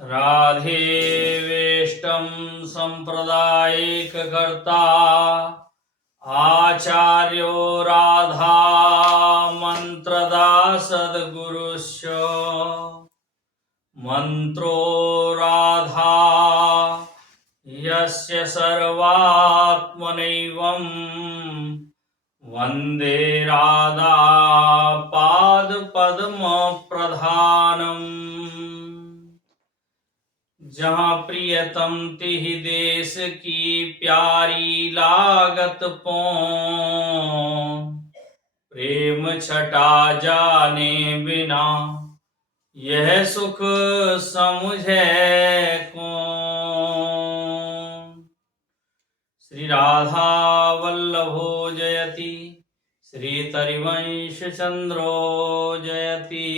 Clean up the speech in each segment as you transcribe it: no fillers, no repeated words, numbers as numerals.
राधे वेष्टं संप्रदायिककर्ता आचार्यो राधा मंत्रदा सद्गुरुश्च मंत्रो राधा यस्य सर्वात्मनैवं वन्दे राधा पादपद्मप्रधानम्। जहाँ प्रियतम तिह देश की प्यारी लागत पौं, प्रेम छटा जाने बिना यह सुख समुझे कौन। श्री राधा वल्लभो जयति, श्री तरिवंश चंद्रो जयति।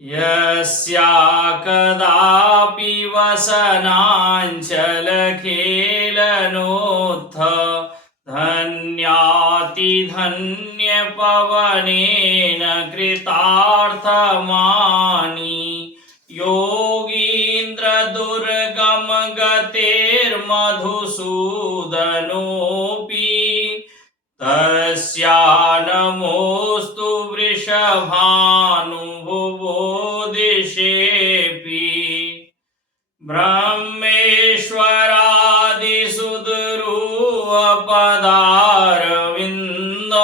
यस्या कदापि वसनाञ्चलखेलनोत्थ धन्यातिधन्यपवनेन कृतार्थमानि योगीन्द्रदुर्गमगतिर्मधुसूदनोऽपि तस्या नमोऽस्तु वृषभानुभुवो दिशेऽपि। ब्रह्मेश्वरादिसुदुरूपदारविन्द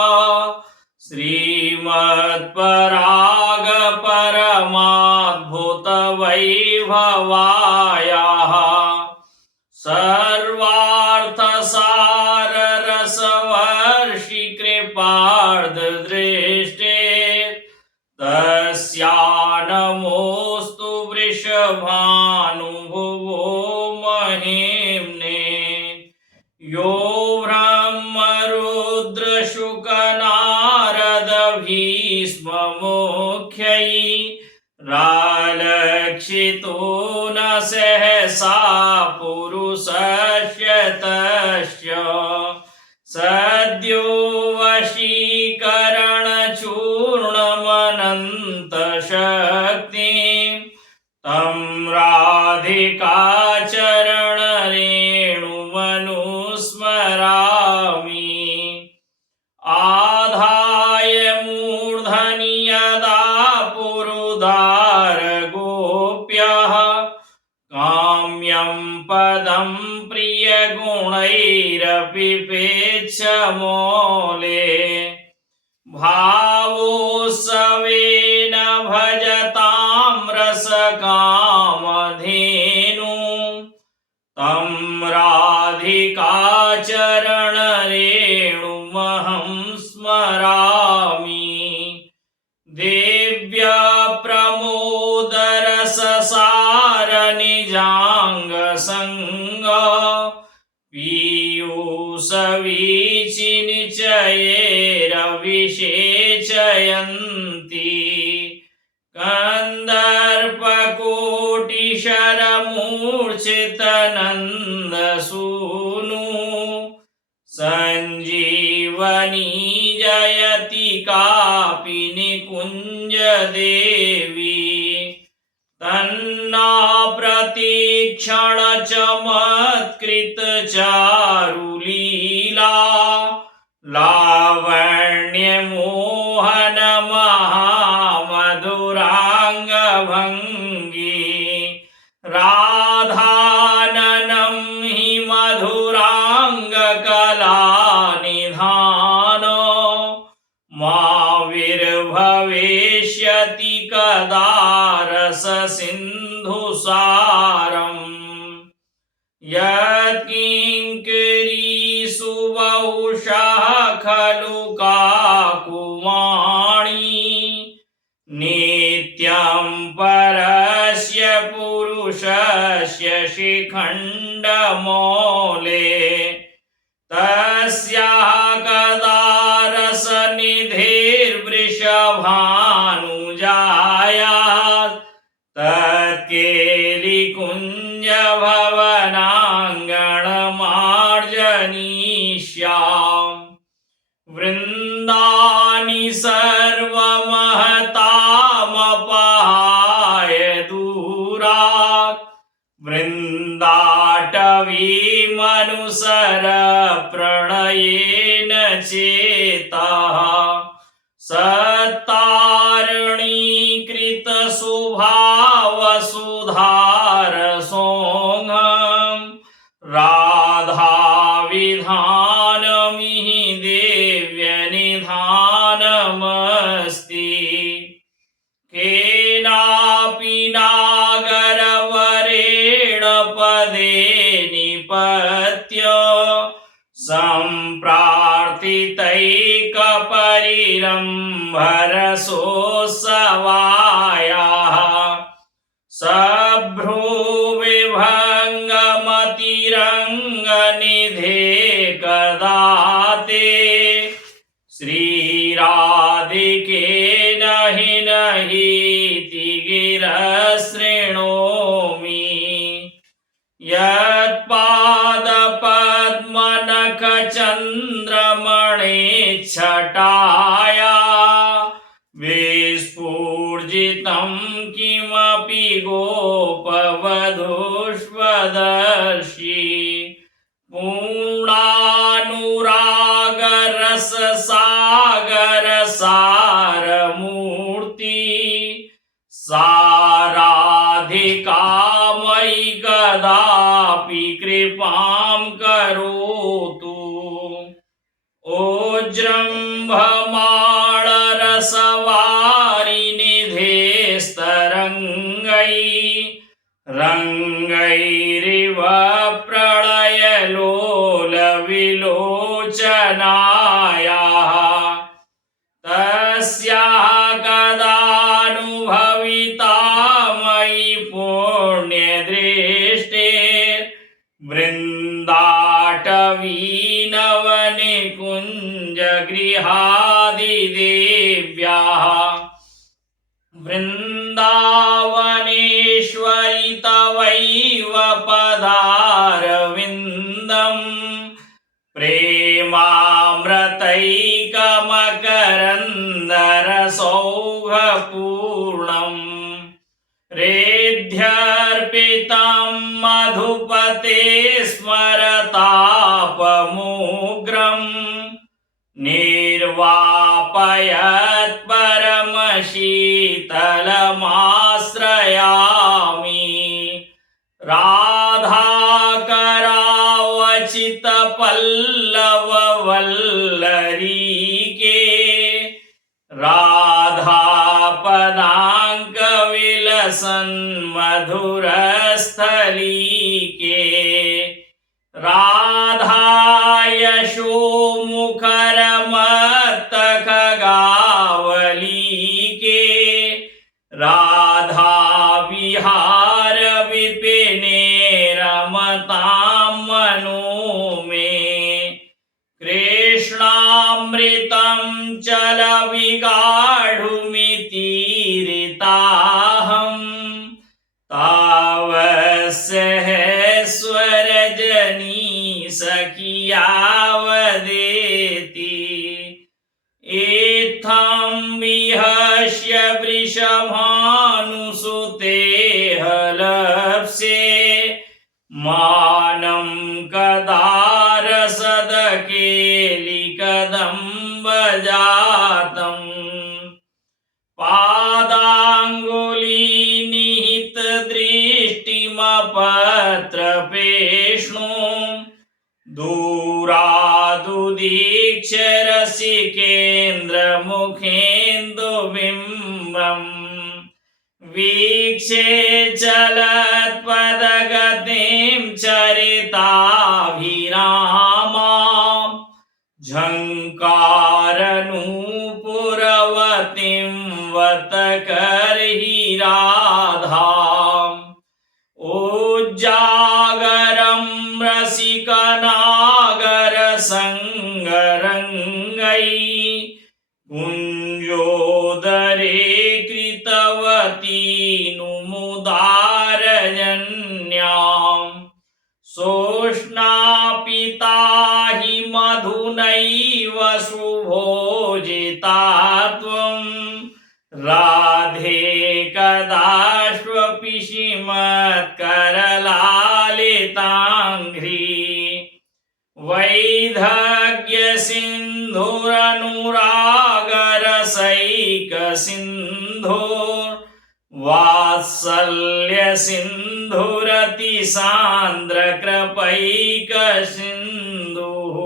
श्रीमत्परागपरमाद्भुतवैभवायाः सर्वार्थसाररसवर्षि कृपार्द्रदृष्टे तस्या नमोऽस्तु वृषभानुभुवो महिम्ने। यो ब्रह्मरुद्रशुकनारदभीष्ममुख्यैरालक्षितो न सहसा पुरुषस्य तस्य सद्यो वशीकरणचूर्णमनन्तशक्तिं तं राधिकाचरणरेणुमनुस्मरामि। आधाय मूर्धनि यदा पुरुदारगोप्यः काम्यं पदं प्रियगुणैरपि पेच्छमौले भावोत्सवेन भजतां रसकामधेनु तं राधिकाचरणरेणुमहं स्मरामि। दिव्या प्रमोदरससारनिजाङ्गसङ्ग पीयूषवीचिनिचयैरविषेचयन्ति कन्दर्पकोटिशरमूर्छितनन्दसूनु सञ्जीवनी जयति कापि निकुञ्जदेवी तन्ना प्रतिक्षणचमत्कृतचारुलीला लावण्यमोहनमहामधुराङ्गभङ्गी राधाननं हि मधुराङ्गकलानिधान माविर्भविष्यति कदा रससिन्धुसारम्। यत्किङ्करीषु बहुशः खलु काकुवाणी नित्यं परस्य पुरुषस्य शिखण्डमौले तस्याः कदा रसनिधिर्वृषभानुजायात् तत्केलिकुञ्जभवनाङ्गणमार्जनीष्याम्। वृन्दानि सर्वमहतामपहाय प्रणयेन चेतः सत्तारणीकृत सुभावसुधारसोऽङ्गम् राधा विधानमिहि देव्यनिधानमस्ति केनापि नागरवरेण पदे निपत्य सम्प्रार्थितैकपरिरम्भरसोत्सवायाः सभ्रूविभङ्गमतिरङ्गनिधे कदा ते श्रीराधिके नहि नहीति गिरशृणोमि यत्पादपद्मनखचन्द्रमणिच्छटाया विस्फूर्जितं किमपि गोपवधूष्वदर्शि पूर्णानुरागरससागरसारमूर्ति साराधिका मयि कदापि कृपां करोतु ओजृम्भमाणरसवारिनिधेस्तरङ्गै रङ्गैरिव प्रलयलोलविलोचनायाः तस्याः कदानुभविता मयि पुण्यदृष्टे वृन्दाटवीनवनिकुञ्जगृहादिदेव्याः वृन्दावनेश्वरि तवैव पदारविन्दम् प्रेमामृतैकमकरन्दरसौभपूर्णम् रेध्यर्पितं मधुपते स्मरतापमुग्रम् निर्वापयत् परमशीतलमाश्रयामि राधाकरावचितपल्लववल्लरीके राधापदाङ्कविलसन्मधुरस्थलीके राधायशोमुखरमत्तखगावलीके राधाविहारविपिने रमतां मनो मे कृष्णामृतं चलविगाढुमितीरिताहम् तावस्यस्वरजनी सखिया वदेति इत्थं विहस्य वृषभानुसुते हलप्स्ये मानं कदा रसदकेलिकदम्बजातम् पादाङ्गुलीनिहितदृष्टिमपत्रपेष्णो दूरादुदीक्ष्य रसिकेन्द्रमुखेन्दुबिम्बम् वीक्षे चलत्पदगतिं चरिताभिरामां झङ्कारनूपुरवतीं वतकर्हि राधाम् उज्जागरं रसिकनागरसङ्गरङ्गै कुञ्जोदरे कृतवती नुमुदारजन्याम् सोष्णापिता हि मधुनैव सुभोजिता त्वं राधे कदाश्वपि श्रीमत्करलालिताङ्घ्रि वैधग्य सिन्धुरनुरागरसैक सिन्धुर् वात्सल्य सिन्धुरतिसान्द्रकृपैक सिन्धुः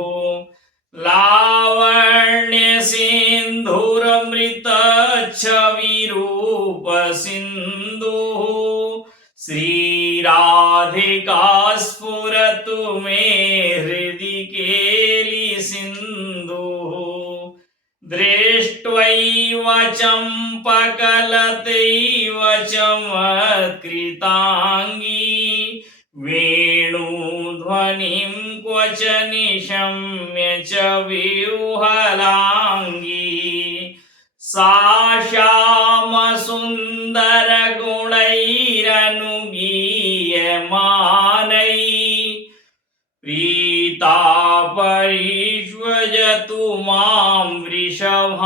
लावण्य सिन्धुरमृतच्छविरूप सिन्धुः श्रीराधिका स्फुरतु मे हृदि केलि सिन्धुः दृष्ट्वैव चम्पकलतैव चमत्कृताङ्गी वेणुध्वनिं क्वच निशम्य च विह्वलाङ्गी सा श्यामसुन्दरगुणैरनुगीयमानै प्रीता परिष्वजतु मां वृषभानुपुत्री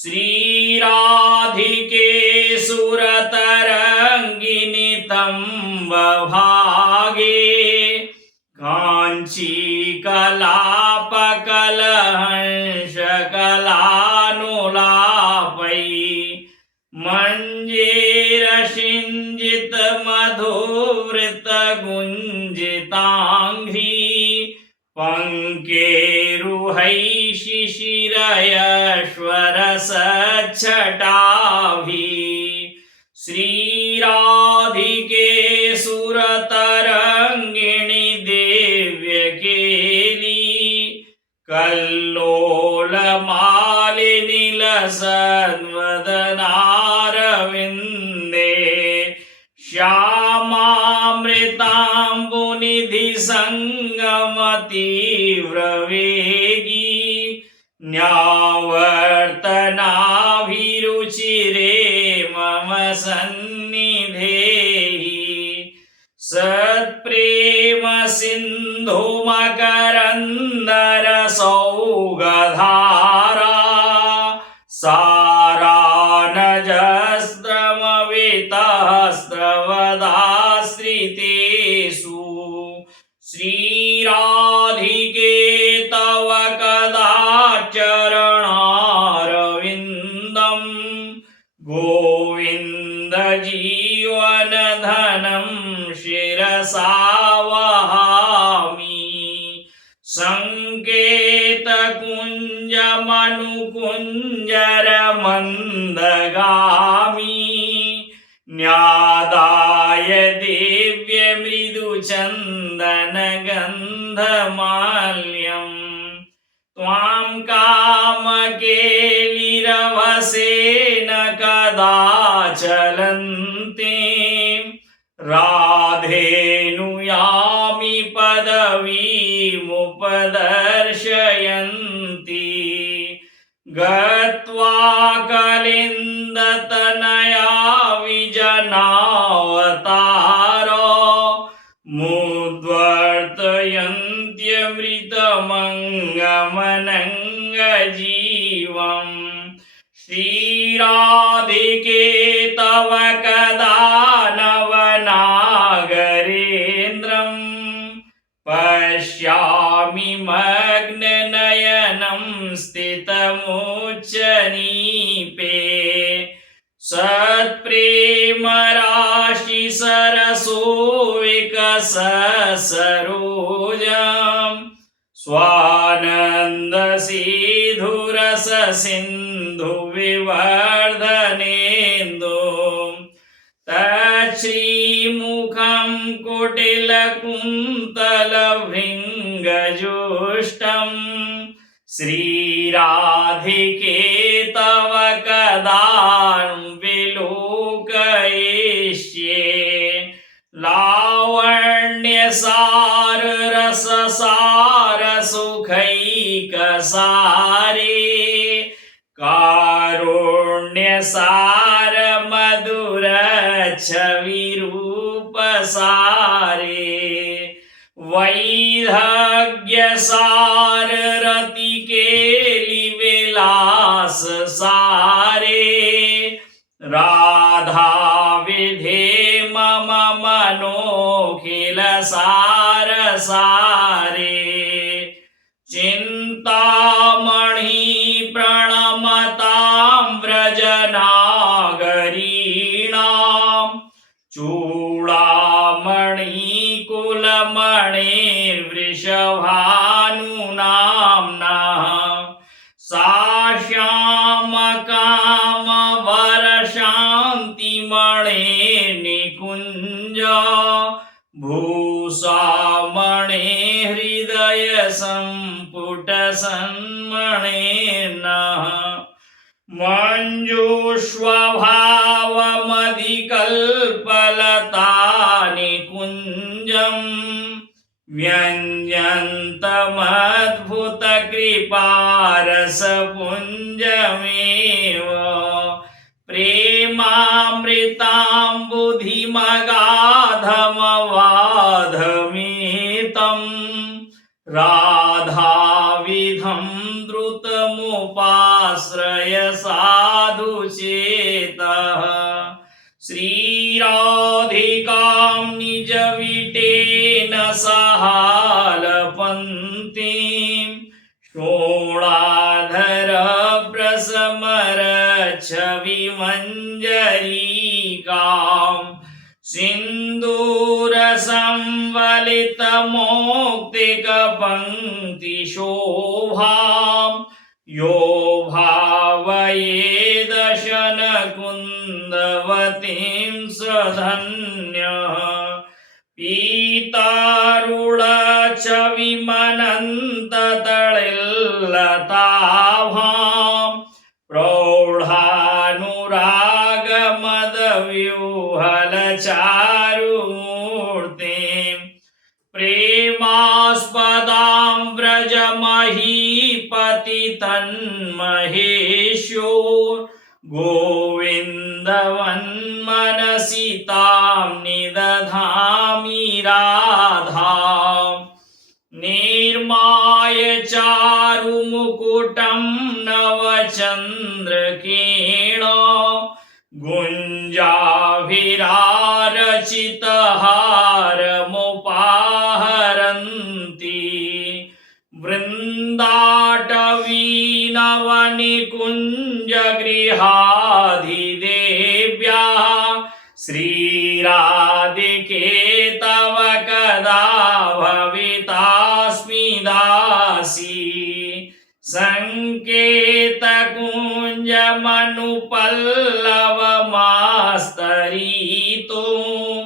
श्रीराधिके सुरतरङ्गिनि तम्बभागे काञ्चीकलापकलहंसकलानुलापै मञ्जेरसिञ्जित मधुवृतगुञ्जिताङ्घ्रि पङ्केरुहै शिशिरयश्वरसच्छटाभिः श्रीराधिके सुरतरङ्गिणि देव्यकेली कल्लोलमालिनि लसद्वदनारविन्दे श्यामामृताम्बुनिधि सङ्गमतीव्रवेगी न्यावर्तनाभिरुचिरे मम सन्निधेहि सत्प्रेम सिन्धु मकरन्दरसौगधारा सारानजस्त्रमवितहस्त्रवदाश्रितेषु श्रीराधिके तव कदा चरणारविन्दं गोविन्द जीवनधनं शिरसा वहामि सङ्केतकुञ्जमनुकुञ्जरमन्दगामि न्यादाय दिव्यमृदुचन्दनगन्धमाल्यम् त्वां कामकेलिरवसेन कदा चलन्ति राधेनुयामि पदवीमुपदर्शयन्ति गत्वा कलिन्दतनया विजनावतारो मुद्वर्तयन्त्यमृतमङ्गमनङ्गजीवम् श्रीराधिके तव कदा नवनागरेन्द्रं पश्यामि मग्ननयनं स्थितमुच्चनीपे सत्प्रेमराशि सरसो विकससरोजं स्वानन्दसिधुरससिन्धु विवर्धनेन्दु तच्छ्रीमुखं कुटिलकुन्तलभृङ्गजुष्टं श्रीराधिके तव कदा विलोकयिष्ये लावण्यसाररससारसुखैकसारे कारुण्यसार मधुरच्छविरूपसारे वैधग्यसार रतिकेलिविलाससारे राधा विधे मम मनोखिलसार चिन्तामणि प्रणमतां व्रजनागरीणां चूडामणि कुलमणिर्वृषभानुनाम्नः सा श्यामकामवरशान्तिमणिर्निकुञ्ज भूषामणि हृदयसम्पुटसन्मणिर्नः मञ्जूष्वभावमधिकल्पलतानिकुञ्जम् व्यञ्जन्तमद्भुतकृपारसपुञ्जमेव प्रेमामृताम्बुधिमगाधमवाधमेतं राधाविधं द्रुतमुपाश्रय साधुचेतः श्रीराधिकां निजविटेन सहालपन्तीं शोणाधरप्रसमरच्छविमञ्जरीकां सिन्दूरसंवलितमौक्तिकपङ्क्तिशोभां यो भावयेद शनकुन्दवतीं सधन्यः पीतारुणच्छविमनन्ततളിर्लताभां प्रौढानुरागमदव्यूहलचारुमूर्तिं प्रेमास्पदां व्रजमहीपतितन्महेशो गोविन्दवन्मनसि तां निदधामि राधां निर्माय चारुमुकुटं नवचन्द्रकेण गुञ्जाभिरारचितहारमुपाहरन्ति वृन्दाटवीनवनिकुञ्जगृहाधिदेव्याः श्रीराधिके तव कदा भवितास्मि दासी सङ्केतकुञ्जमनुपल्लवमास्तरीतुं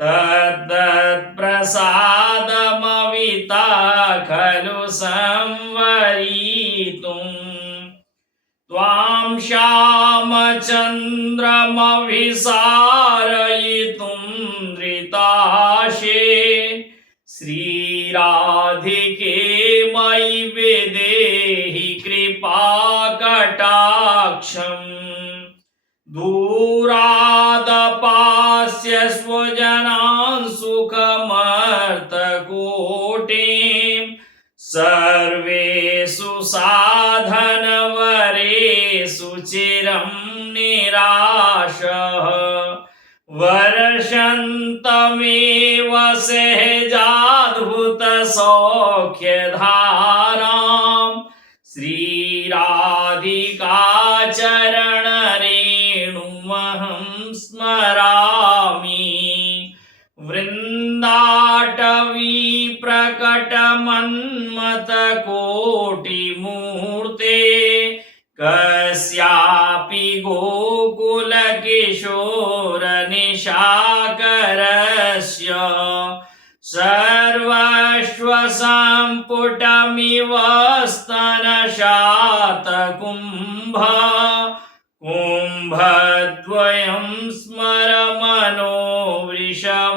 तद्दत्प्रसादमविता खलु संवरीतुम् त्वां श्यामचन्द्रमभिसारयितुं धृताशे श्रीराधिके मयि विदेहि कृपाकटाक्षम् दूरादपास्य स्वजनान् सुखमर्तकोटिं सर्वेषु साधनवरेषु चिरं निराशः वर्षन्तमेव सहजाद्भुतसौख्यधारां श्रीराधिकाचरणरेणुमहं स्मरामि वृन्दाटवी प्रकटमन्मथकोटिमूर्ते कस्यापि गोकुलकिशोरनिशाकरस्य सर्वस्वसम्पुटमिव स्तनशातकुम्भ कुम्भद्वयं स्मरमनो वृषभानुपुत्र्या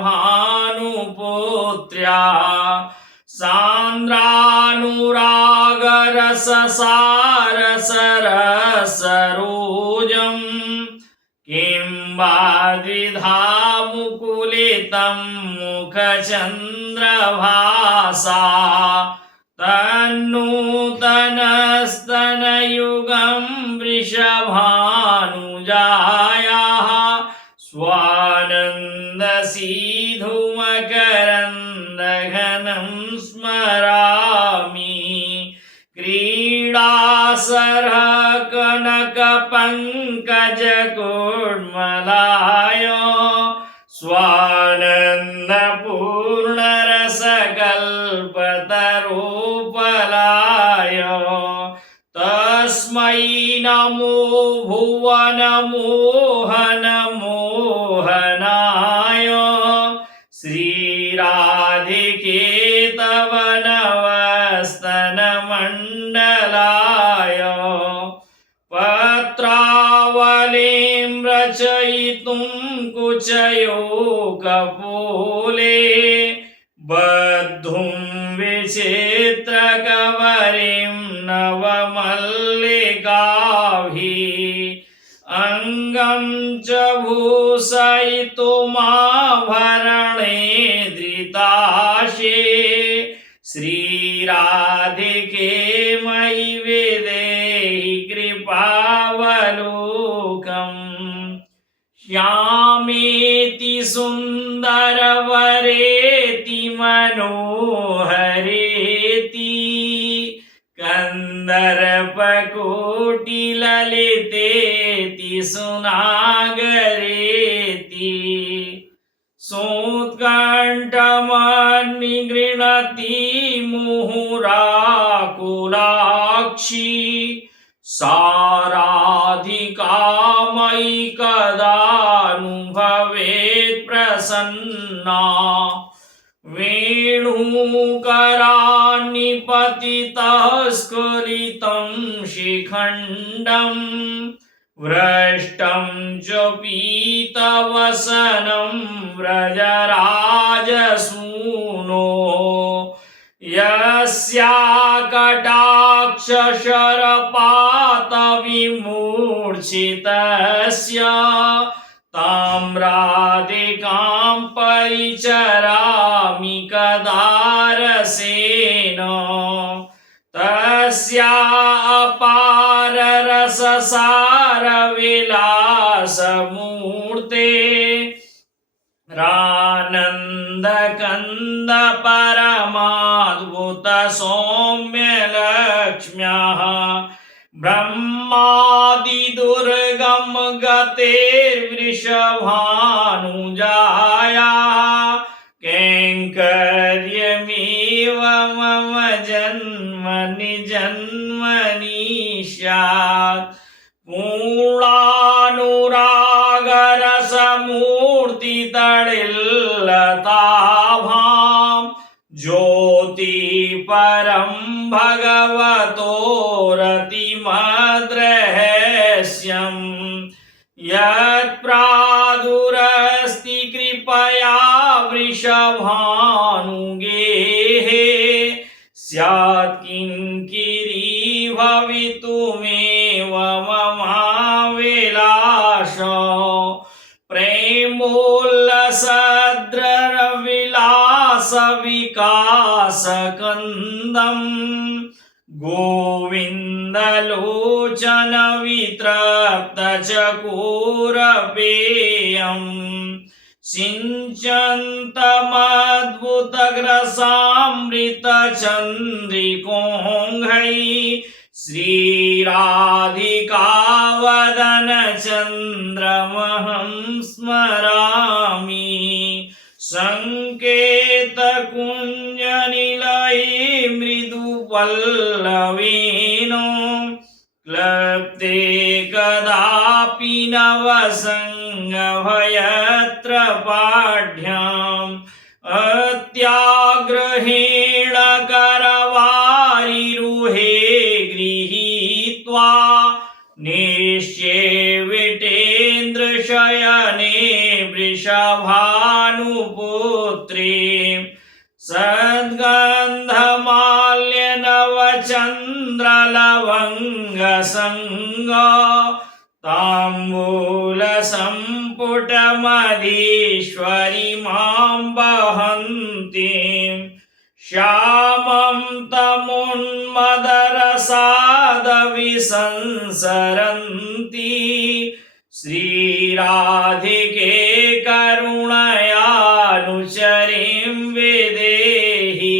सान्द्रानुरागरससारसरसरोजं किं वा द्विधा मुकुलितं मुखचन्द्रभासा तन्नूतनस्तनयुगं वृषभानुजायाः स्वानन्दसीधुमकरन्दघनं पङ्कजकुड्मलाय स्वानन्दपूर्णरसकल्पतरोपलाय तस्मै नमो भुवनमोहनमोहनाय श्रीराधिके तव नवस्तनमण्डलाय पत्रावलीं रचयितुं कुचयो कपोले बद्धुं विचित्रकवरीं नवमल्लिकाभिः अङ्गं च भूषयितुमाभरणे धृताशे श्रीराधिके मयि विदेहि कृपावलोकम् श्यामेति सुन्दरवरेति मनोहरेति कन्दर्पकोटिललितेति सुनागरेति सोत्कण्ठमन्निगृह्णति मुहुराकुलाक्षी सा राधिका मयि कदानु भवेत् प्रसन्ना वेणुकरान्निपतितः स्खलितं शिखण्डं व्रष्टं च पीतवसनं व्रजराजसूनो यस्या कटाक्षशरपातविमूर्छितस्य तां राधिकां परिचरामि कदारसेन तस्या अपाररससारविलासमूर्ते रानन्दकन्द परमाद्भुत सौम्यलक्ष्म्यः ब्रह्मादिदुर्गम गतेर्वृषभानुजाया कैङ्कर्यमेव मम जन्मनि जन्मनि स्यात् पूर्णानुरागरसमूर्तितडिल्लताभां ज्योतिपरं भगवतो रतिमद्रहस्यम् यत्प्रादुरस्ति कृपया वृषभानुगेः स्यात् किङ्किरी भवितुमेव ममाभिलाष प्रेमोल्लसद्रविलासविकासकन्दम् गोविन्दलोचन वितृप्तचकोरपेयम् सिञ्चन्तमद्भुतग्रसामृतचन्द्रिकोङ्घैः श्रीराधिका वदनचन्द्रमहं स्मरामि सङ्केतकुञ्जनिलये मृदुपल्लवेन क्लप्ते कदापि नवसङ्गभयत्रपाढ्याम् अत्याग्रहेण करवारिरुहे गृहीत्वा निश्चेविटेन्द्रशयने वृषभानुपुत्रे सद्गन्धमाल्यनवचन्द्रलवङ्गसङ्ग ताम्बूलसम्पुटमधीश्वरीमां वहन्तीं श्यामं तमुन्मदरसादविसंसरन्ती श्रीराधिके करुणयानुचरीं विदेहि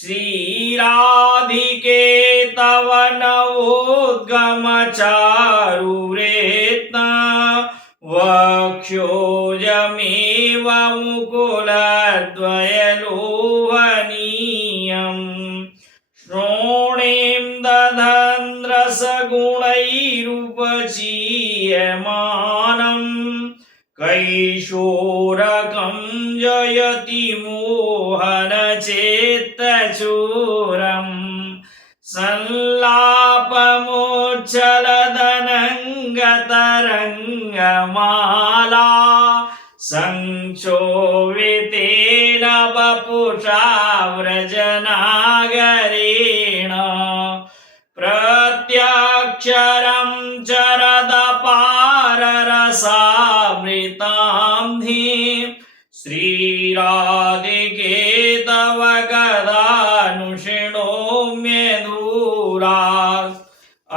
श्रीराधिके तव नवोद्गमचारुरे वक्षोजमेव मुकुलद्वयलोभनीयम् श्रोणीं दधन् रसगुणैरुपचीयमानम् कैशोरकं जयति मोहनचेत्तचोरम् संलापमुच्छलदनङ्गतरङ्गमाला संक्षोभितेन वपुषा व्रजनागरेण प्रत्यक्षरं चरदपाररसामृतां धीं श्रीराधिके तव कदानुषिणोम्यदूरात्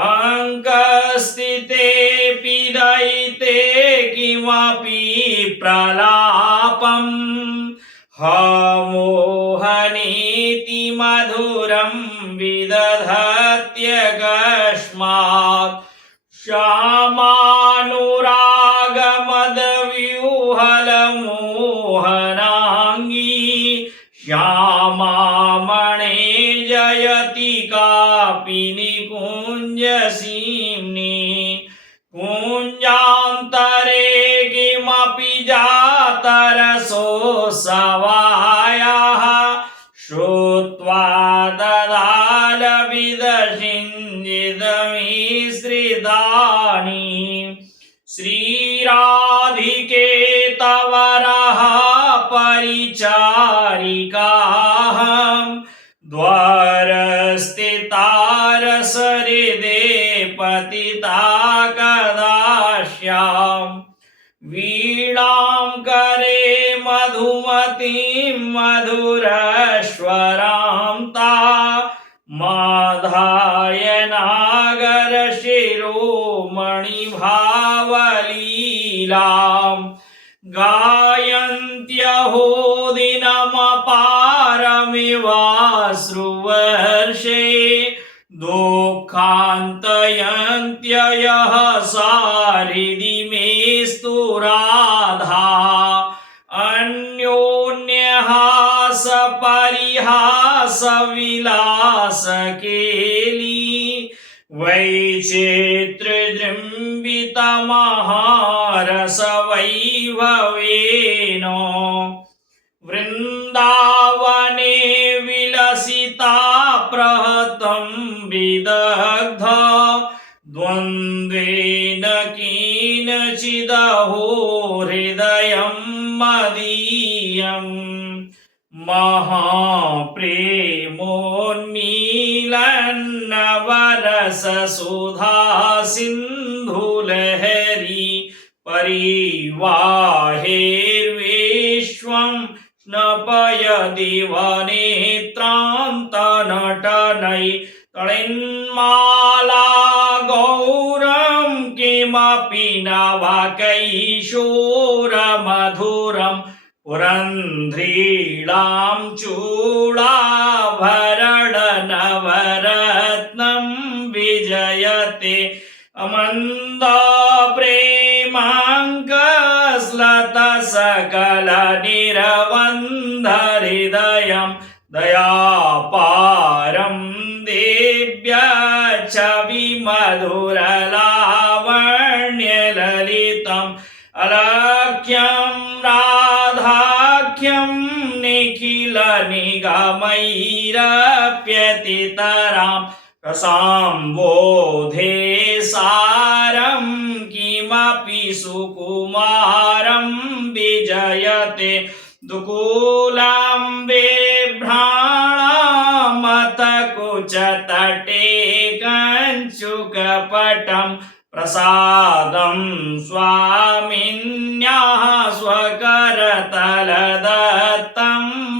अङ्कस्थितेऽपि दयिते किमपि प्रलापम् मोहनीति मधुरं विदधत्यकस्मात् श्यामानुरागमदव्यूहलमोहनाङ्गी श्यामामणे जयति कापि निकुञ्जसीम्नि कुञ्जान्तरे किमपि जातरसोत्सवायाः श्रुत्वा ददालविदशिञ्जिदमिश्रितानि श्रीराधिके तव रः परिचारिकाहं द्वारस्थितारसहृदे पतिता कदास्याम् वीणां करे मधुमतीं मधुरस्वरां ता माधाय नागरशिरोमणिभावलीलां गायन्त्यहो दिनमपारमिवाश्रुवर्षे दुःखान्तयन्त्ययः सारिदि मेस्तु राधा अन्योन्यहासपरिहासविलासकेली वैचित्र्यदृम्बितमहारसवैभवेन वृन्दावने विलसिता प्रहतं विदग्ध द्वन्द्वेन किञ्चिदहो हृदयं मदीयम् महाप्रेमोन्मीलन्नवरससुधा सिन्धुलहरी परिवाहेर्विश्वं स्नपयदिवनेत्रान्तनटनै तळिन्माला गौरं किमपि नवकैशोरमधुरं पुरन्ध्रीणां चूडाभरणनवरत्नं विजयते अमन्दप्रेमाङ्कस्लतसकलनिरवन्धहृदयं दयापारं देव्या छविमधुरलावण्यललितम् अलक्ष्यं राधाख्यं निखिलनिगमैरप्यतितरां रसाम्बोधे सारं किमपि सुकुमारं विजयते दुकूलं बिभ्राणामतकुचतटे कञ्चुकपटं प्रसादं स्वामिन्याः स्वकरतलदत्तं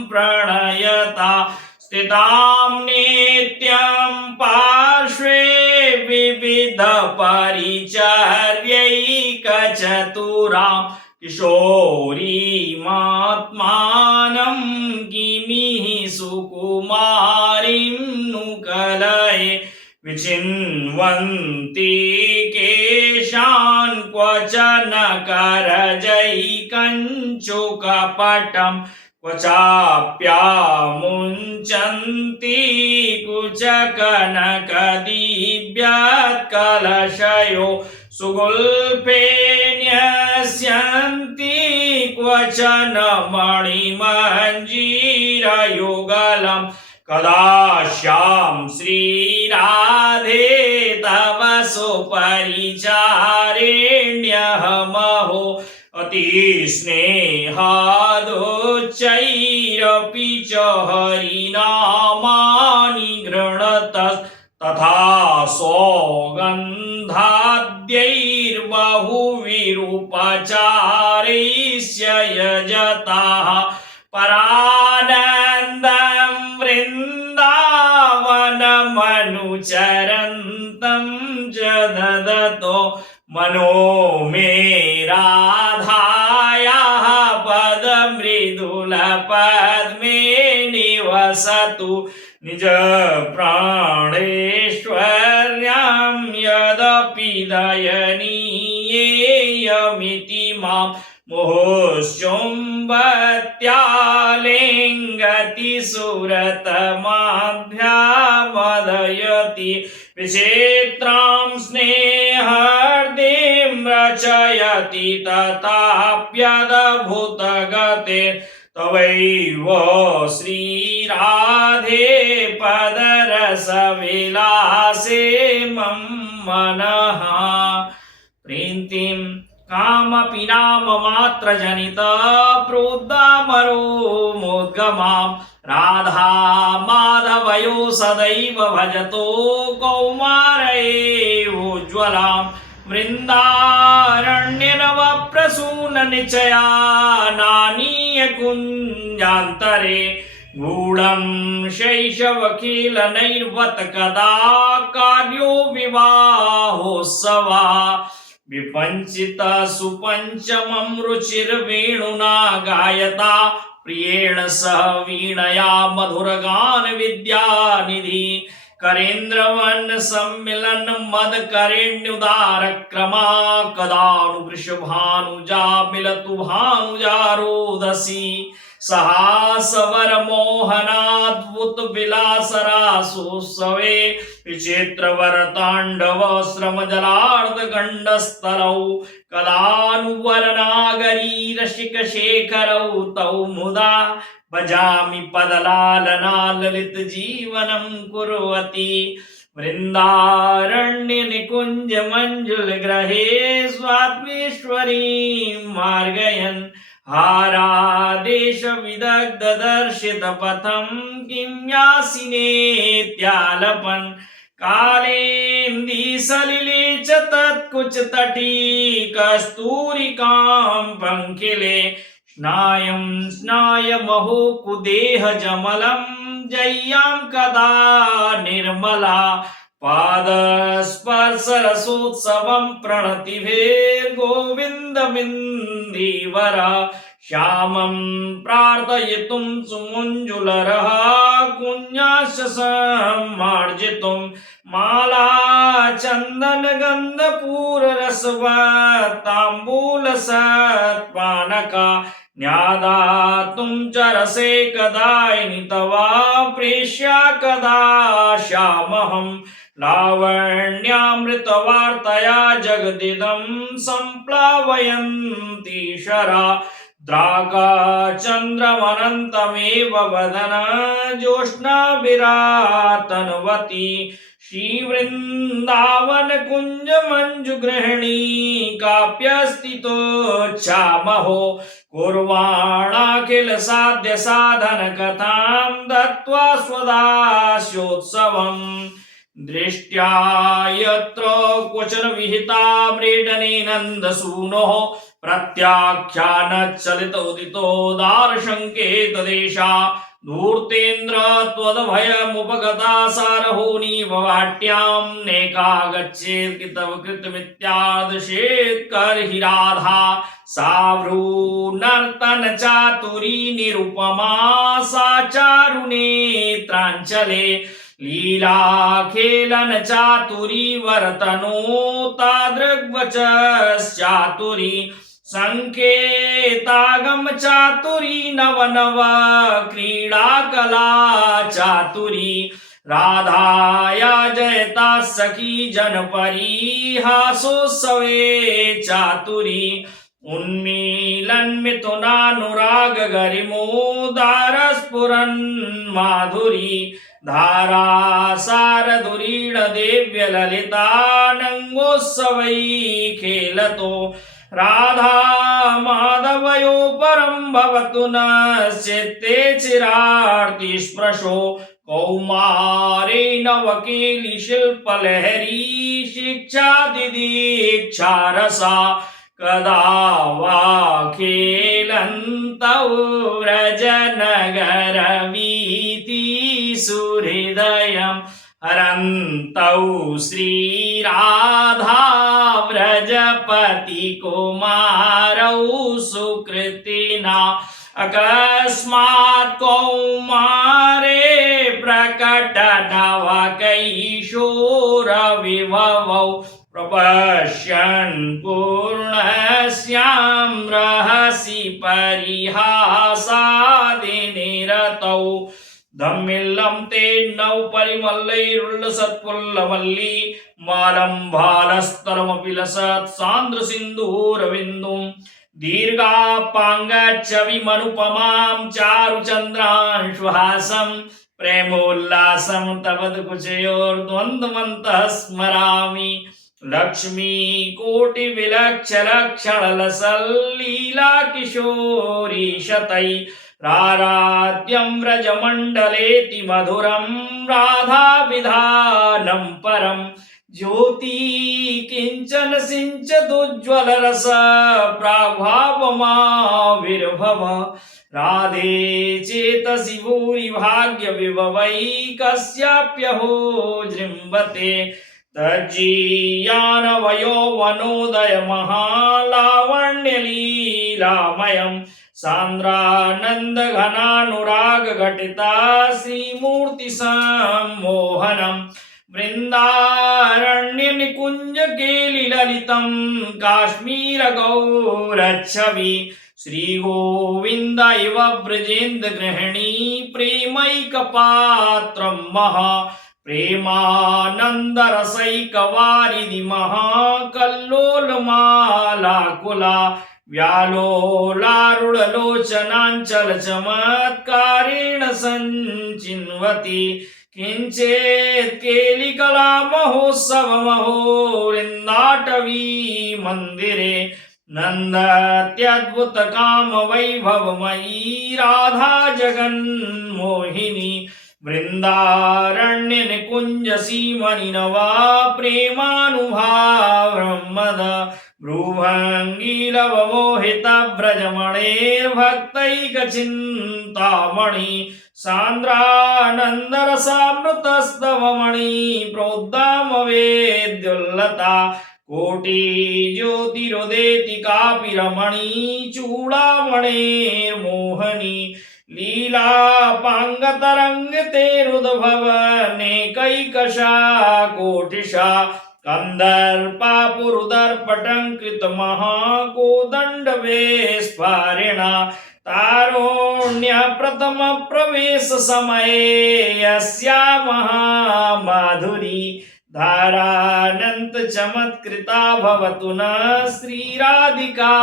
प्रणयता स्थितां नित्यं पार्श्वे विविधपरिचर्यैकचतुरां किशोरीमात्मानं किमिः सुकुमारीं नु कलये विचिन्वन्ति केशान् विद्वान् क्वचन करजैकञ्चुकपटम् क्वचाप्यामुञ्चन्ति कुचकनकदिव्यत्कलशयो सुगुल्फे न्यस्यन्ति क्वचन मणिमञ्जीरयुगलम् कदाश्यां श्रीराधे तव सुपरिचारिण्यहमहो अतिस्नेहादुच्चैरपि च हरिनामानि गृणतस्तथा सौगन्धाद्यैर्बहुविरूपचारैश्च यजताः परानन्दं वृन्दावनमनुचरन्तं च ददतो मनो मे राधायाः पदमृदुलपद्मे निवसतु निज प्राणेश्वर्यां यदपि दयनीयेयमिति मां मुहुश्चुम्बत्यालिङ्गति सुरतमाभ्यामदयति विचित्रां स्नेहर्दिं रचयति तथाप्यद्भुतगते तवैव श्रीराधे पदरसविलासे मम मनः प्रीतिं कामपि नाममात्रजनितप्रोद्दामरोमुद्गमां राधा माधवयो सदैव भजतो कौमारैर्उज्ज्वलां वृन्दारण्यनवप्रसूननिचया नानीयकुञ्जान्तरे गूढं शैशवखिलनैर्वत कदा कार्यो विवाहोत्सवा विपञ्चित सुपञ्चमं रुचिर्वेणुना गायता प्रियेण सह वीणया मधुरगानविद्यानिधि करेन्द्रवन सम्मिलन मद करेण्युदारक्रमा कदानु वृषभानुजा मिलतु भानुजा रोदसी सहासवर मोहनाद्भुत विलासरासोत्सवे विचित्रवर तांडव श्रम जलार्ध गंडस्थलौ कदानुवरनागरी रसिक शेखरौ तौ मुदा भजामि पदलालना ललित जीवनं कुर्वती वृन्दारण्य निकुंज मंजुल ग्रहे स्वात्मेश्वरी मार्गयन् हारादेश विदग्ध दर्शित पथं किं यासिनेत्यालपन् कालेन्दि सलिले च तत्कुच तटी कस्तूरिकां पंकिले स्नायमहो कुदेह जमलं जय्यां कदा निर्मला पादस्पर्शरसोत्सवं प्रणतिभिर्गोविन्दमिन्दीवरा श्यामं प्रार्थयितुं सुमुञ्जुलरः कुञ्जाश्च सम्मार्जितुं माला चन्दनगन्धपूररसवत्ताम्बूलसत्पानका न्यादातुं च रसे कदायिनि तवा प्रेष्या कदा श्यामहं लावण्यामृतवार्तया जगदिदं सम्प्लावयन्ति शरा द्रागाचन्द्रमनन्तमेव वदन ज्योत्स्नाभिरातन्वती श्रीवृन्दावन कुंज मंजु गृहिणी काप्यस्थितोच्छामहो कुर्वाणाखिल साध्य साधन कथां दत्त्वा स्वदास्योत्सवम् दृष्ट्या यत्र क्वचन विहिता म्रीडने नन्दसूनोः प्रत्याख्यानचलित उदितोदारसङ्केतदेशा धूर्तेन्द्र त्वदभयमुपगता सारहोनी ववाट्यां नेका गच्छेत् तव कृतमित्यादशेत् करहि राधा सावृनर्तन चातुरी निरुपमा सा चारुनेत्राञ्चले लीला खेलन चातुरी वर्तनोता दृग्वचश्चातुरी संकेतागम चातुरी नव नव क्रीडा कला चातुरी राधाया जयता सखी जनपरीहासोत्सवे चातुरी उन्मीलन मिथुनानुराग गरिमोदार स्फुरन् माधुरी धारा सारधुरीण देव्य ललितानङ्गोत्सवै खेलतो राधा माधवयो परं भवतु न चित्ते चिरार्ति स्पृशो कौमारे नवकेली शिल्पलहरी शिक्षादिदीक्षा रसा कदा वा खेलन्तौ व्रजनगरवीथि सुहृदयं हरन्तौ श्रीराधा व्रजपति कुमारौ सुकृतिना अकस्मात् कौमारे प्रकट नवकैशोरविभवौ प्रपश्यन् पूर्णस्यां रहसि परिहासादिनिरतौ धम्मिल्लं ते नौ परिमल्लैरुल्लसत्पुल्लवल्ली मालं भालस्तरमपि लसत् सान्द्रसिन्धूरविन्दुं दीर्घापाङ्गच्छविमनुपमां चारुचन्द्रांशुहासं प्रेमोल्लासं तवद्कुचयोर्द्वन्द्वमन्तः स्मरामि लक्ष्मी कोटि विलक्षलक्षणलसल्लीला किशोरी शतै राराध्यं व्रजमण्डलेति मधुरं राधा विधानं परं ज्योति किञ्चन सिञ्चदुज्ज्वलरस प्राभावमाविर्भव राधे चेतसि भूरि भाग्यविभवैकस्याप्यहो जृम्भते तज्जीयानवयो वनोदय महालावण्यलीलामयं सान्द्रानन्दघनानुरागघटिता श्रीमूर्तिसम्मोहनं वृन्दारण्यनिकुञ्जकेलिललितं काश्मीरगौरच्छवि श्रीगोविन्द इव ब्रजेन्द्रगृहिणी प्रेमैकपात्रं महा प्रेमानन्दरसैकवारिधि महाकल्लोलमालाकुला व्यालोलारुढलोचनाञ्चलचमत्कारेण सञ्चिन्वति किञ्चेत् केलिकला महोत्सवमहो वृन्दाटवी मन्दिरे नन्दत्यद्भुतकामवैभवमयी राधा जगन्मोहिनी वृन्दारण्यनिकुञ्जसीमनिनवा प्रेमानुभावमद भ्रूभङ्गिलवमोहितव्रजमणेर्भक्तैकचिन्तामणि सान्द्रानन्दरसामृतस्तवमणि प्रोद्दामवेद्युल्लता कोटिज्योतिरुदेति कापि रमणी चूडामणेर्मोहनी लीलापाङ्गतरङ्गतेरुद्भवनेकैकशा कोटिशा कन्दर्पापुरुदर्पटङ्कृतमहाकोदण्डवेस्फारिणा तारुण्यप्रथमप्रवेशसमये यस्या महामाधुरी धारानन्तचमत्कृता भवतु न श्रीराधिका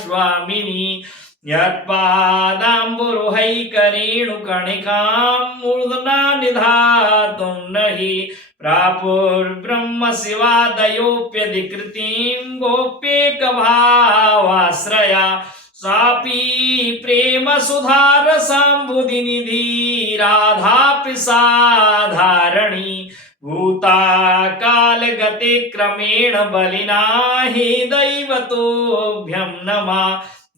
स्वामिनी यत्पादाम्बुरुहैकरेणुकणिकां मूर्धना निधातुं नहि प्रापुर्ब्रह्म शिवादयोऽप्यधिकृतिं गोप्येकभावाश्रया सापि प्रेमसुधारसाम्बुधिनिधि राधापि साधारणी भूताकालगते क्रमेण बलिना हि दैवतोभ्यं नमः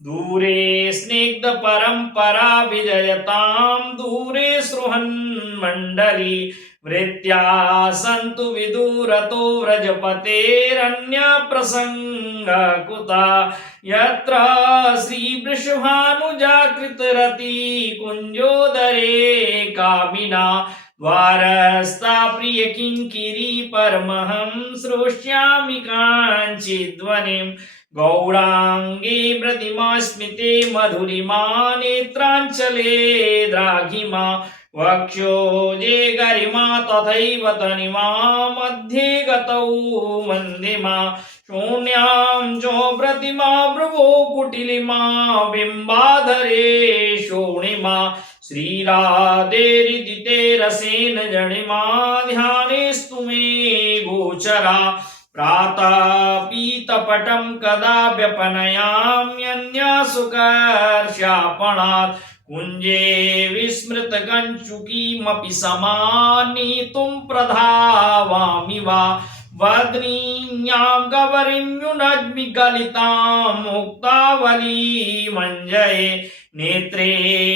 दूरे स्निग्ध परंपरा विजयतां दूरे सृहन्मण्डली वृत्त्या सन्तु विदूरतो व्रजपतेरन्यप्रसङ्गकुता यत्र श्रीवृषभानुजाकृतरति कुञ्जोदरे कामिना द्वारस्था प्रिय किङ्किरी परमहंसृष्यामि काञ्चिध्वनिं गौराङ्गे प्रतिमास्मिते मधुरिमा नेत्राञ्चले द्राघिमा वक्षोजे गरिमा तथैव तनिमा मध्ये गतौ मन्दिमा शून्यां च प्रतिमा भ्रुवो कुटिलिमा बिम्बाधरे शोणिमा श्रीराधेरिति ते रसेन जनिमा ध्यानेस्तु मे गोचरा प्रातः पीतपटं कदा व्यपनयाम्यन्यासुकर्षापणात् कुञ्जे विस्मृतकञ्चुकीमपि समानीतुं प्रधावामि वा वदनीयां गवरीं युनज्मि गलितां मुक्तावलीमञ्जये नेत्रे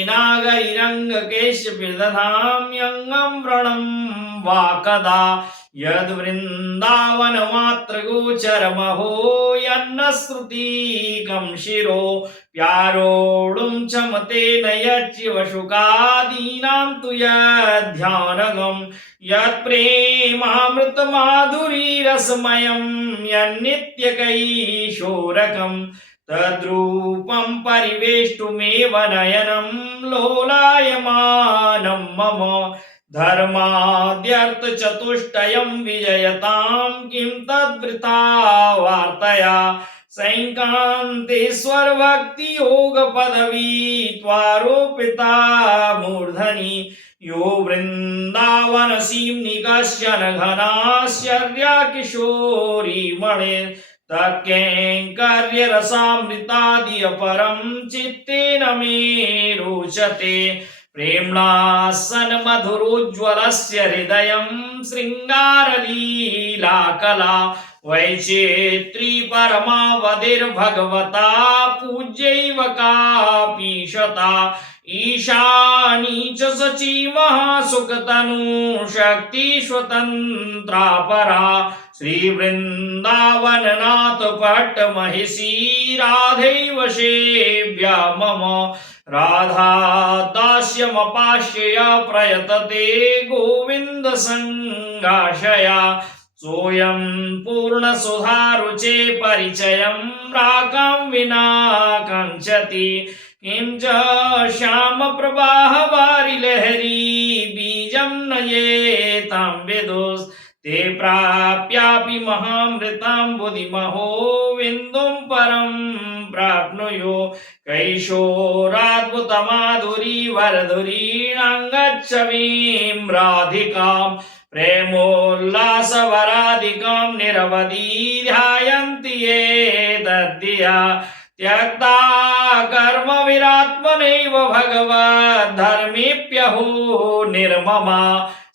नागैरङ्गकेशपिदधाम्यङ्गं व्रणं वा कदा यद्वृन्दावनमात्रगोचरमहो यन्न श्रुतिकं शिरो प्यारोडुं चमते न यच्चिवशुकादीनां तु यद्ध्यानगं यत्प्रेमामृतमाधुरीरसमयं यन्नित्यकैशोरकं तद्रूपं परिवेष्टुमेव नयनं लोलायमानं मम धर्माद्यर्थचतुष्टयं विजयतां किं तद्वृथा वार्तया सैकान्तेश्वरभक्तियोगपदवी त्वारोपिता मूर्धनि यो वृन्दावनसीं निकश्यन घनाश्चर्या किशोरीमणे तत्कैङ्कर्यरसामृतादियपरं चित्तेन मे रोचते प्रेम्णा सन्मधुरोज्ज्वलस्य हृदयं शृङ्गारलीलाकला वैचेत्री परमावधिर्भगवता पूज्यैव कापीशता ईशानी च सची महासुखतनु शक्तिस्वतन्त्रा परा श्रीवृन्दावननाथ पट्टमहिषी राधैव सेव्या मम राधा दास्यमपाश्यया प्रयतते गोविन्द संगाशया सोऽयं पूर्णसुधारुचे परिचयं रागां विना काङ्क्षति किं च श्यामप्रवाहवारिलहरी बीजं नयेतां विदुस् ते प्राप्यापि महामृतां बुधिमहो विन्दुं परं प्राप्नुयो कैशोराद्भुतमाधुरी वरधुरीणाङ्गच्छवीं राधिकां प्रेमोल्लासवराधिकां निरवधि ध्यायन्ति ये तद्धिया त्यक्ता कर्मविरात्मनैव भगवद्धर्मेऽप्यहो निर्ममा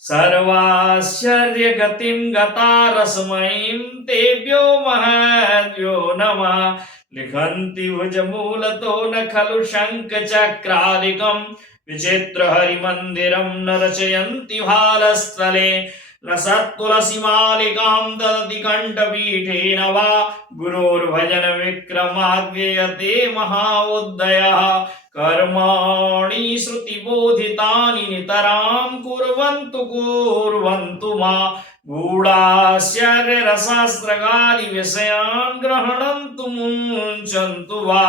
सर्वाश्चर्यगतिं गता रसमयीं तेभ्यो महद्यो नमः लिखन्ति भुजमूलतो न खलु शङ्खचक्रादिकं विचित्रहरिमन्दिरं न रचयन्ति भालस्थले रसत्तुलसीमालिकां ददति कण्ठपीठेन वा गुरोर्भजन विक्रमाद्ययते महाउदयः कर्माणि श्रुतिबोधितानि नितरां कुर्वन्तु मा गूढाश्चर्यरसास्त्रगादि विषयान् ग्रहणन्तु मुञ्चन्तु वा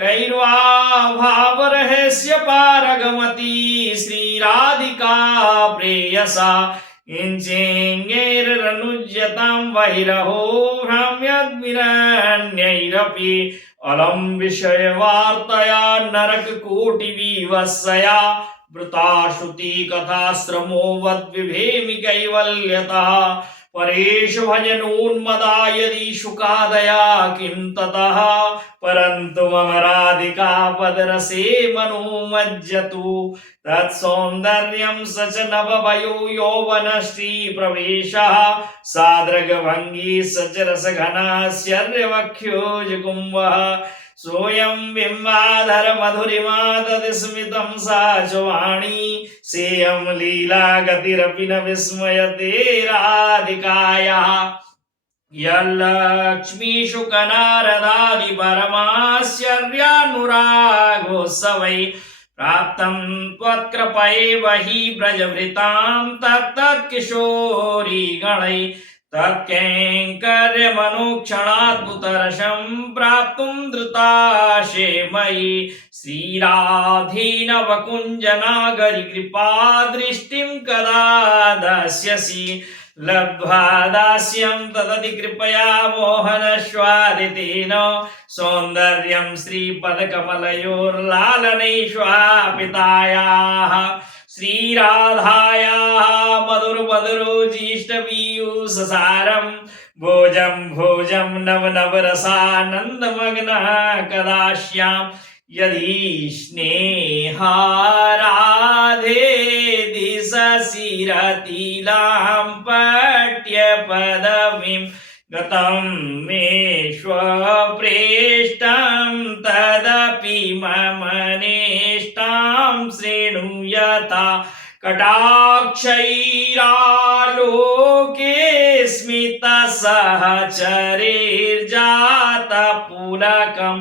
कैर्वा भावरहस्य पारगमति श्रीराधिका प्रेयसा किञ्चिङ्गैरनुज्यतां वैरहो भ्राम्यद्विरण्यैरपि अलं विषयवार्तया नरककोटिविवस्सया वृताश्रुति कथाश्रमो वद्विभेमि कैवल्यतः परेश भजनोन्मदा यदि शुकादया किं ततः परन्तु मम राधिका पदरसे मनो मज्जतु तत्सौन्दर्यं स च नववयो यौवनश्री प्रवेशः सादृगभङ्गी स च रसघनाश्चर्यवक्षो जकुम्भः सोऽयं बिम्बाधर मधुरिमा तद्स्मितं सा च वाणी सेयं लीला गतिरपि न विस्मयते राधिकायाः यल्लक्ष्मीशुकनारदादि परमाश्चर्यानुरागोत्सवै प्राप्तं त्वत्कृपैव हि व्रजवृतां तत्तत्किशोरी गणै तत्कैङ्कर्यमनुक्षणाद्भुतरसं प्राप्तुं धृताशे मयि श्रीराधीनवकुञ्जनागरि कृपा दृष्टिं कदा दास्यसि लब्ध्वा दास्यं तदति कृपया मोहनश्वादितेन सौन्दर्यं श्रीपदकमलयोर्लालनैष्वापितायाः श्रीराधायाः मधुरमधुरोजिष्टपीयूषसारं भोजं भोजं नवनवरसानन्दमग्नः कदाश्यां यदि स्नेहाराधे दिशशिरतिलां पट्यपदवीं गतं मेष्वप्रेष्टं तदपि मम नेष्टां शृणुयता कटाक्षैरालोके स्मितसहचरेर्जातपुलकं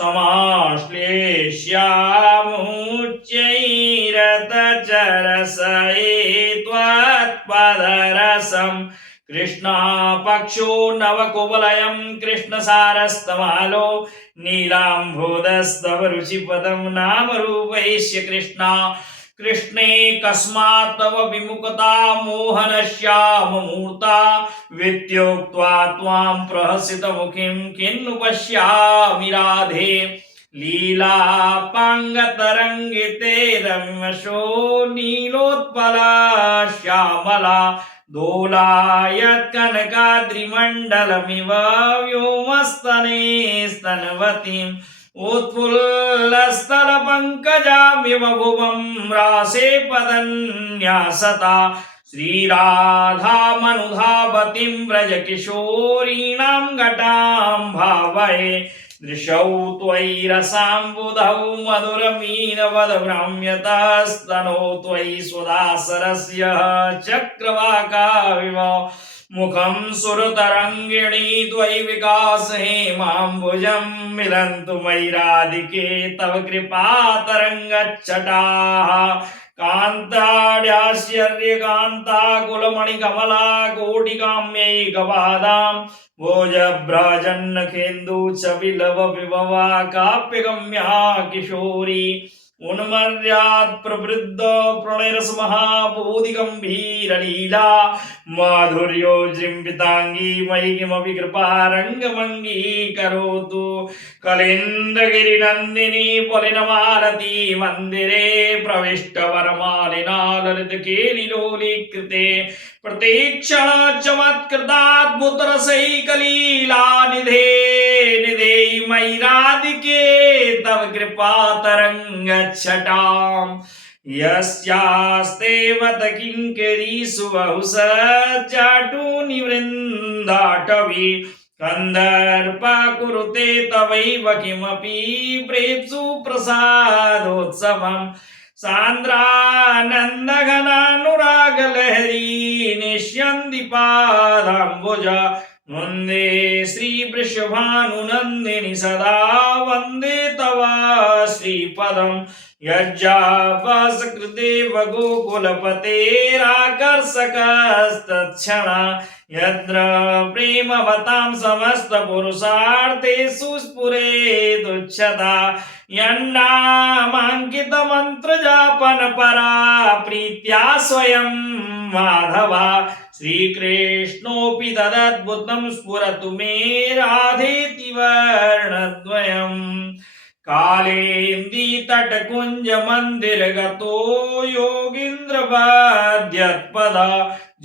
समाश्लेष्यामुच्चैरतचरसये त्वत्पदरसं कृष्णापक्षो नवकुवलयं कृष्णसारस्तमालो नीलाम्भोदस्तव रुचिपदं नामरूपैस्य कृष्णा कृष्णे कस्मात् तव विमुखता मोहनश्याममूर्ता वित्योक्त्वा त्वां प्रहसितमुखीं किन्नु पश्यामि राधे लीलापाङ्गतरङ्गिते रम्यशो नीलोत्पला श्यामला दोलायत्कनकाद्रिमण्डलमिव व्योमस्तने स्तनवतीम् उत्फुल्लस्थलपङ्कजामिव भुवं रासे पदन्यासता श्रीराधामनुधावतीं व्रजकिशोरीणां घटां भावये दृशौ त्वयि रसाम्बुधौ मधुरमीनवदभ्राम्यतस्तनौ त्वयि स्वदासरस्य चक्रवाकाविव मुखं सुरतरङ्गिणी त्वयि विकासहेमाम्बुजं मिलन्तु मयि राधिके तव कृपातरङ्गच्छटाः कान्ताड्याश्चर्यकान्ताकुलमणिकमला कोटिकाम्यैकपादां भोजभ्रजन्नखेन्दुचविलव विभवा काव्यगम्या किशोरी उन्मर्यात् प्रवृद्ध प्रणयरसमहाबोधिगम्भीरलीला माधुर्योज्जृम्बिताङ्गी मयि किमपि कृपारङ्गमङ्गीकरोतु कलिन्दगिरिनन्दिनी पुलिनमालती मन्दिरे प्रविष्टवरमालिना ललितकेलिलोलीकृते प्रतीक्षण चमत्कृताद्भुतरसैकलीला निधे निधे मयि राधिके तव कृपातरङ्गच्छटाम् यस्यास्तेवत किङ्करीषु बहुसज्जाटुनिवृन्दाटवी कन्दर्प कुरुते तवैव किमपि प्रेप्सु प्रसादोत्सवम् सान्द्रानन्दघनानुरागलहरी निष्यन्ति पादाम्बुज वन्दे श्रीवृषभानुनन्दिनि सदा वन्दे तव श्रीपदम् यज्जावासकृदेव गोकुलपतेराकर्षकस्तत्क्षणा यत्र प्रेमवतां समस्तपुरुषार्थेषु स्फुरेदुच्यता यन्नामाङ्कितमन्त्रजापनपरा प्रीत्या स्वयं माधवा श्रीकृष्णोऽपि तदद्भुतं स्फुरतु मे राधेति वर्णद्वयम् कालेन्दीतटकुञ्जमन्दिरगतो योगीन्द्रवाद्यत्पदा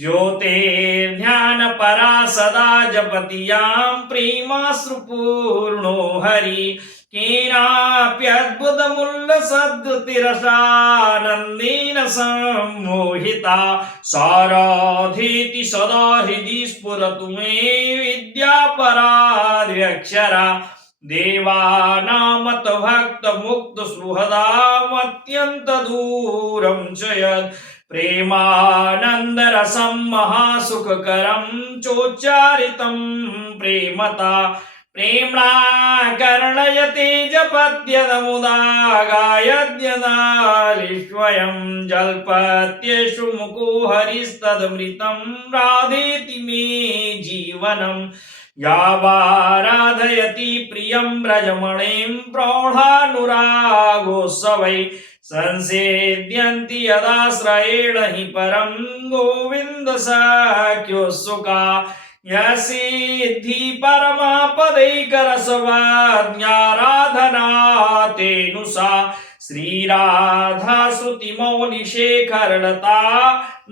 ज्योतेर्ध्यानपरा सदा जपति यां प्रेमाश्रुपूर्णो हरि केनाप्यद्भुतमुल्लसद्गतिरसानन्देन सम्मोहिता साराधेति सदा हृदि स्फुरतु मे विद्यापराद्यक्षरा देवानामत भक्तमुक्तसुहदामत्यन्तदूरं च यत् प्रेमानन्दरसं महासुखकरं चोच्चारितं प्रेमता प्रेम्णा कर्णयते जपत्यदमुदा गायद्यदालिष्वयं जल्पत्येषु मुको हरिस्तदमृतं राधेति मे जीवनम् यावाराधयति प्रियं व्रजमणिं प्रौढानुरागोत्सवै संसेद्यन्ति यदाश्रयेण हि परं गोविन्दसख्योत्सुका यसिद्धि परमापदैकरसवाज्ञाराधना तेनुसा श्रीराधा श्रुतिमौलिशेखरलता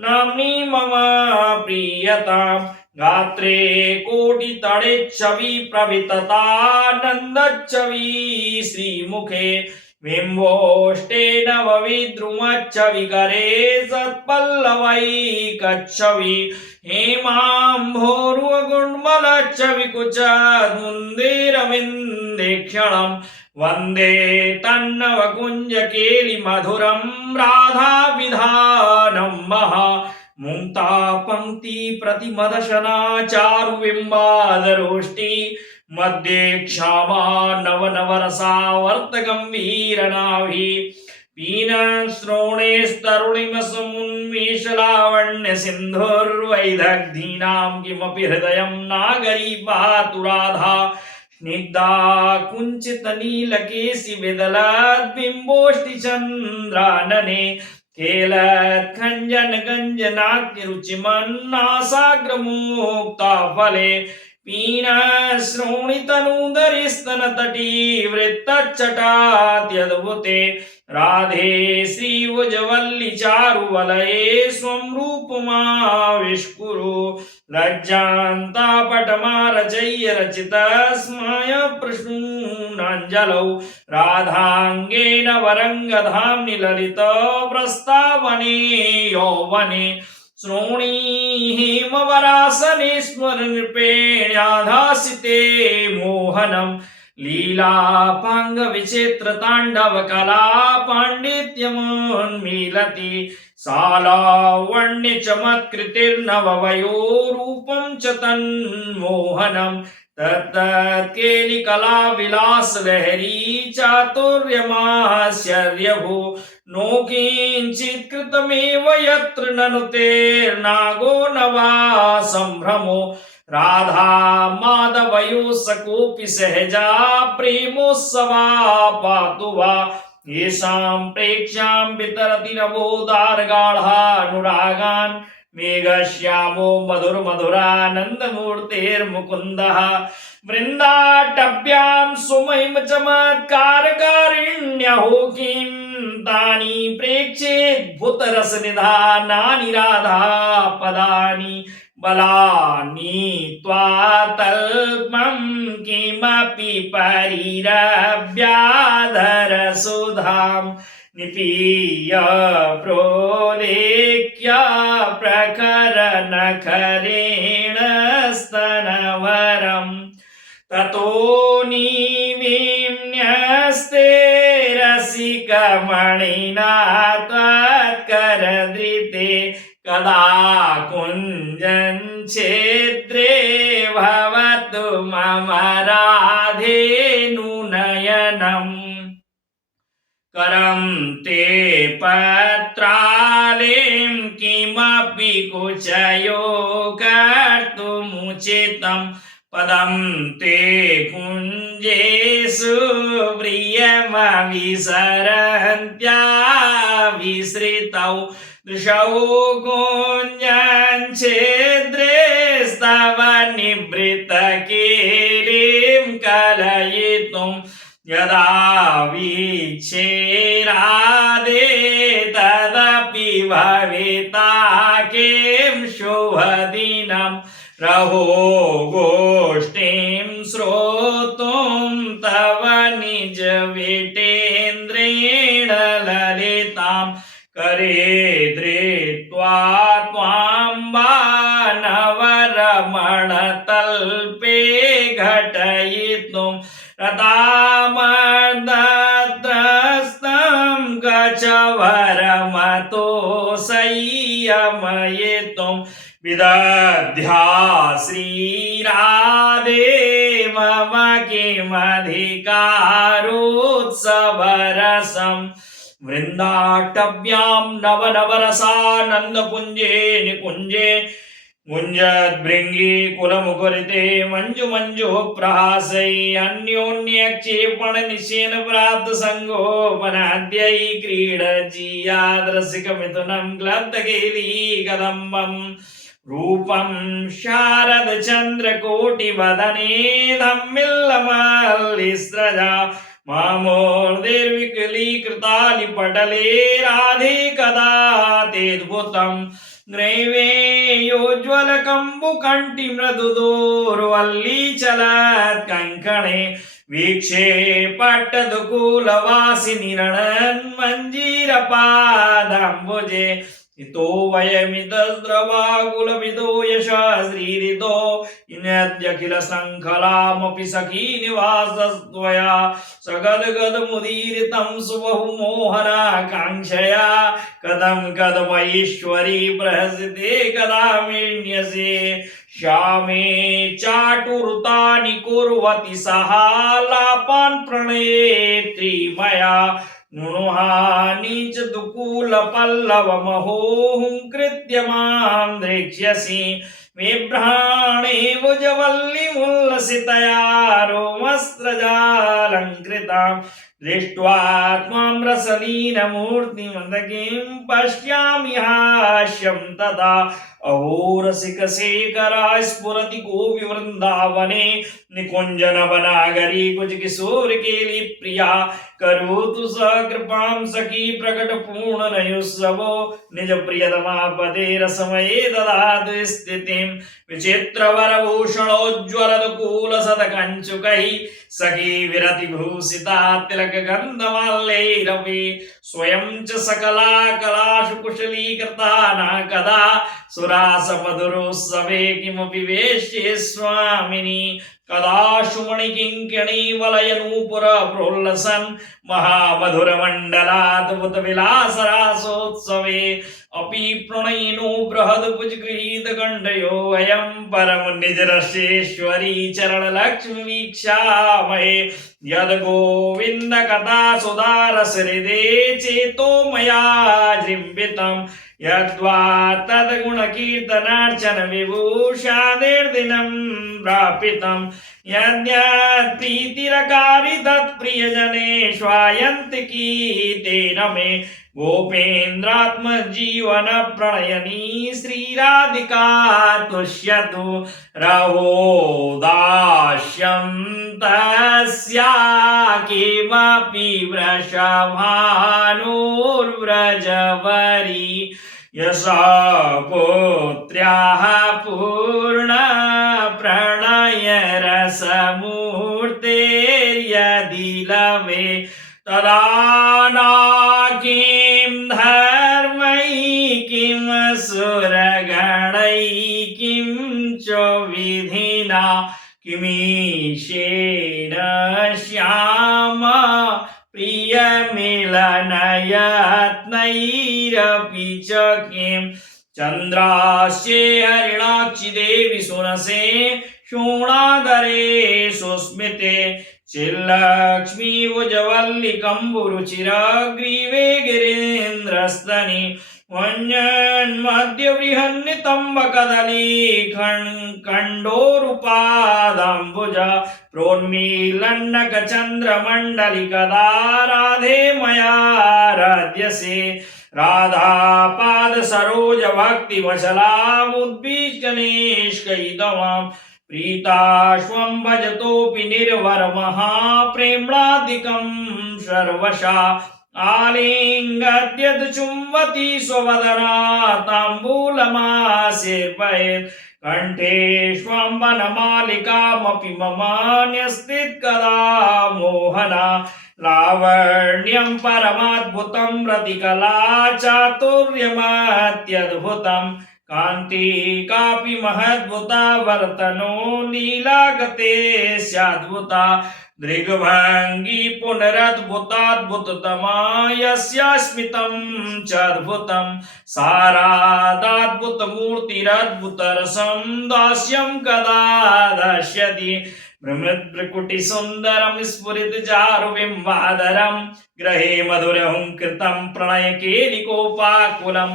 नाम्नी मम प्रियताम् गात्रे कोटितडेच्छवि प्रविततानन्दच्छवि श्रीमुखे बिम्बोष्टे नवविद्रुमच्छविकरे सत्पल्लवैकच्छवि हेमाम्भोरुहगुण्मलच्छविकुचमुन्दिरविन्देक्षणम् वन्दे तन्नवकुञ्जकेलिमधुरं राधाविधानं महा मुक्ता पंक्ति प्रतिमदशना चारुबिम्बादरोष्टि मध्ये क्षमा नवनवरसावर्तगम्भीरनाभि पीनश्रोणेस्तरुणिमसमुन्मीशलावण्य सिन्धुर्वैदग्धीनां किमपि हृदयं नागरीपातु राधा स्निग्धा कुञ्चितनीलकेशि विदलद्बिम्बोष्टिचन्द्रानने केलत्खञ्जन गञ्जनाग्निरुचिमन्नासाग्रमुक्ता फले पीनश्रोणितनूदरिस्तनतटी वृत्तच्चटात्यद्भुते राधे श्रीवुजवल्लि चारुवलये स्वं रूपमाविष्कुरु लज्जान्तापटमारचय्य रचितस्मय प्रसूनाञ्जलौ राधाङ्गेन वरङ्गधाम्नि ललित प्रस्तावने यौवने श्रोणीहिमवरासने स्मरनृपेण्याधासिते मोहनम् लीलापाङ्गविचित्रताण्डवकला पाण्डित्यमुन्मीलति सालावण्यचमत्कृतिर्नववयोरूपं च तन्मोहनम् तत्तत्केलिकलाविलासलहरी चातुर्यमाश्चर्यभो नो किञ्चित् कृतमेव यत्र ननुतेर्नागो न वा सम्भ्रमो राधा माधवयो सकोऽपि सहजा प्रेमोत्सवा पातु वा येषां प्रेक्ष्यां वितरति नवोदारगाढानुरागान् मेघश्यामो मधुरमधुरानन्दमूर्तेर्मुकुन्दः वृन्दाटव्यां सुमहिम चमत्कारकारिण्यहो किं तानि प्रेक्षेद्भुतरसनिधानानि राधा पदानि बलानि त्वातल्पं किमपि परिरव्याधरसुधां निपीय प्रोलेख्य प्रखरनखरेण स्तनवरम् ततो निविन्यस्ते रसिकमणिना त्वत्करधृते कदा कुञ्जं क्षेत्रे भवतु मम राधे नूनयनम् करं ते पत्रालें किमपि कुचयो कर्तुमुचितं पदं ते कुञ्जेषु प्रियमविसरन्त्याविसृतौ दृशौ कुञ्जच्छेद्रे स्तव निवृत्तकेलिं कलयितुं यदा वीक्षे राधे तदपि भविता किं शुभदिनं रहो गोष्ठीं श्रोतुं तव निजविटेन्द्रेण ललितां करे धृत्वा त्वां वानवरमणतल्पे घटयितुं रतामर्दत्रस्तं गचवरमतो संयमयितुं विदध्या श्रीराधे मम प्रेमधिकारोत्सवरसम् वृन्दाटव्यां नवनवरसानन्दपुञ्जे निकुञ्जे मुञ्जद्भृङ्गी कुलमुकुरिते मञ्जु मञ्जु प्रहासै अन्योन्यक्षेपण निशेन प्राप्त संगोपनाद्यै क्रीडजीयादृशिकमिथुनं क्लब्धकेली कदम्बम् रूपं शारद चन्द्रकोटिवदने धम्मिल्लमल्लिस्रजा मामोर्धिर्विकलीकृतालिपटले राधे कदा तेऽद्भुतम् नैवेयोज्ज्वलकम्बुकण्ठि मृदुदोर्वल्लीचलत् कङ्कणे वीक्षे पट्टदुकूलवासिनि रणन्मञ्जीरपादाम्बुजे इतो वयमितद्रवाकुलमिदो यशश्रीरितो इन्यद्यखिलशृङ्खलामपि सखी निवासस्त्वया सगद्गदमुदीरितं सुबहुमोहनाकाङ्क्षया कदमईश्वरी प्रहसिते कदा मिण्यसे श्यामे चाटुरतानि कुर्वति सहालापान् प्रणयेत्री मया नृहानि च दुकूलपल्लवमहोहुं कृत्य मां द्रक्ष्यसि विभ्राणे भुजवल्लीमुल्लसितया रोमस्त्रजालङ्कृतां दृष्ट्वा त्वां रसलीनमूर्तिमन्दकीं पश्यामि हास्यं तदा अहोरसिकशेखरा स्फुरति गोपी वृन्दावने निकुञ्जनवनागरी कुजकिशोरकेली प्रिया करोतु स कृपां सखी प्रकटपूर्णनयोत्सवो निज प्रियतमापदे रसमये ददातु स्थितिं विचित्रवरभूषणोज्ज्वलदुकूलसदकञ्चुकैः सखी विरतिभूषिता तिलकगन्धमाल्यैरपि स्वयं च सकला कलाशु कुशलीकृता न कदा सुरासमधुरोत्सवे किमपि वेश्ये स्वामिनी कदाशु मणिकिङ्किणी वलयनूपुर प्रोल्लसन् महामधुरमण्डलाद्भुत विलासरासोत्सवे अपि प्रणयिनो बृहद्भुजगृहीतकण्ठयो वयं परम निजरसेश्वरी चरणलक्ष्मी वीक्षामहे यद्गोविन्द कथा सुधारसहृदे चेतो मया जृम्भितम् यद्वा तद्गुणकीर्तनार्चन विभूषादिर्दिनं प्रापितम् यद्यत् प्रीतिरकारि तत्प्रियजने श्वायन्तिकी तेन मे गोपेन्द्रात्मजीवन प्रणयनी श्रीराधिका तुष्यतु रहोदास्यं तस्या किमपि वृषभानुर्व्रजवरी यशा पुत्र्याः पूर्ण प्रणय रसमूर्तेर्यदि लवे तदा न किं धर्मै किं सुरगणै किं च विधिना किमीशेन श्याम प्रियमिलनयत्नैरपि च किं चन्द्रास्ये हरिणाक्षि देवि सुनसे शोणाधरे सुस्मिते चिल्लक्ष्मी भुजवल्ली कम्बुरुचिरग्रीवे गिरीन्द्रस्तनि वन्यन्मध्य बृहन्नितम्बकदली खण्डोरुपादाम्बुज प्रोन्मीलन्नकचन्द्रमण्डलिकदा राधे मया राध्यसे राधापाद सरोज भक्ति वशलामुद्भीष्टनिष्कैतवाम् प्रीताश्वं भजतोऽपि निर्वरमहाप्रेम्णादिकं सर्वशा आलिङ्गद्यद् चुम्बति स्ववदना ताम्बूलमासेर्पयेत् कण्ठेष्वं वनमालिकामपि मम न्यस्तित् कदा मोहना लावण्यं परमाद्भुतं रतिकला चातुर्यमत्यद्भुतम् कान्ति कापि महद्भुता वर्तनो लीलागते स्याद्भुता दृग्भङ्गी पुनरद्भुताद्भुततमा यस्यास्मितं चाद्भुतं सारादाद्भुतमूर्तिरद्भुतरसं दास्यं कदा दास्यति भ्रमद्भ्रकुटि सुन्दरं स्फुरित चारुबिम्बाधरं ग्रहे मधुरहुं कृतं प्रणय केलिकोपाकुलं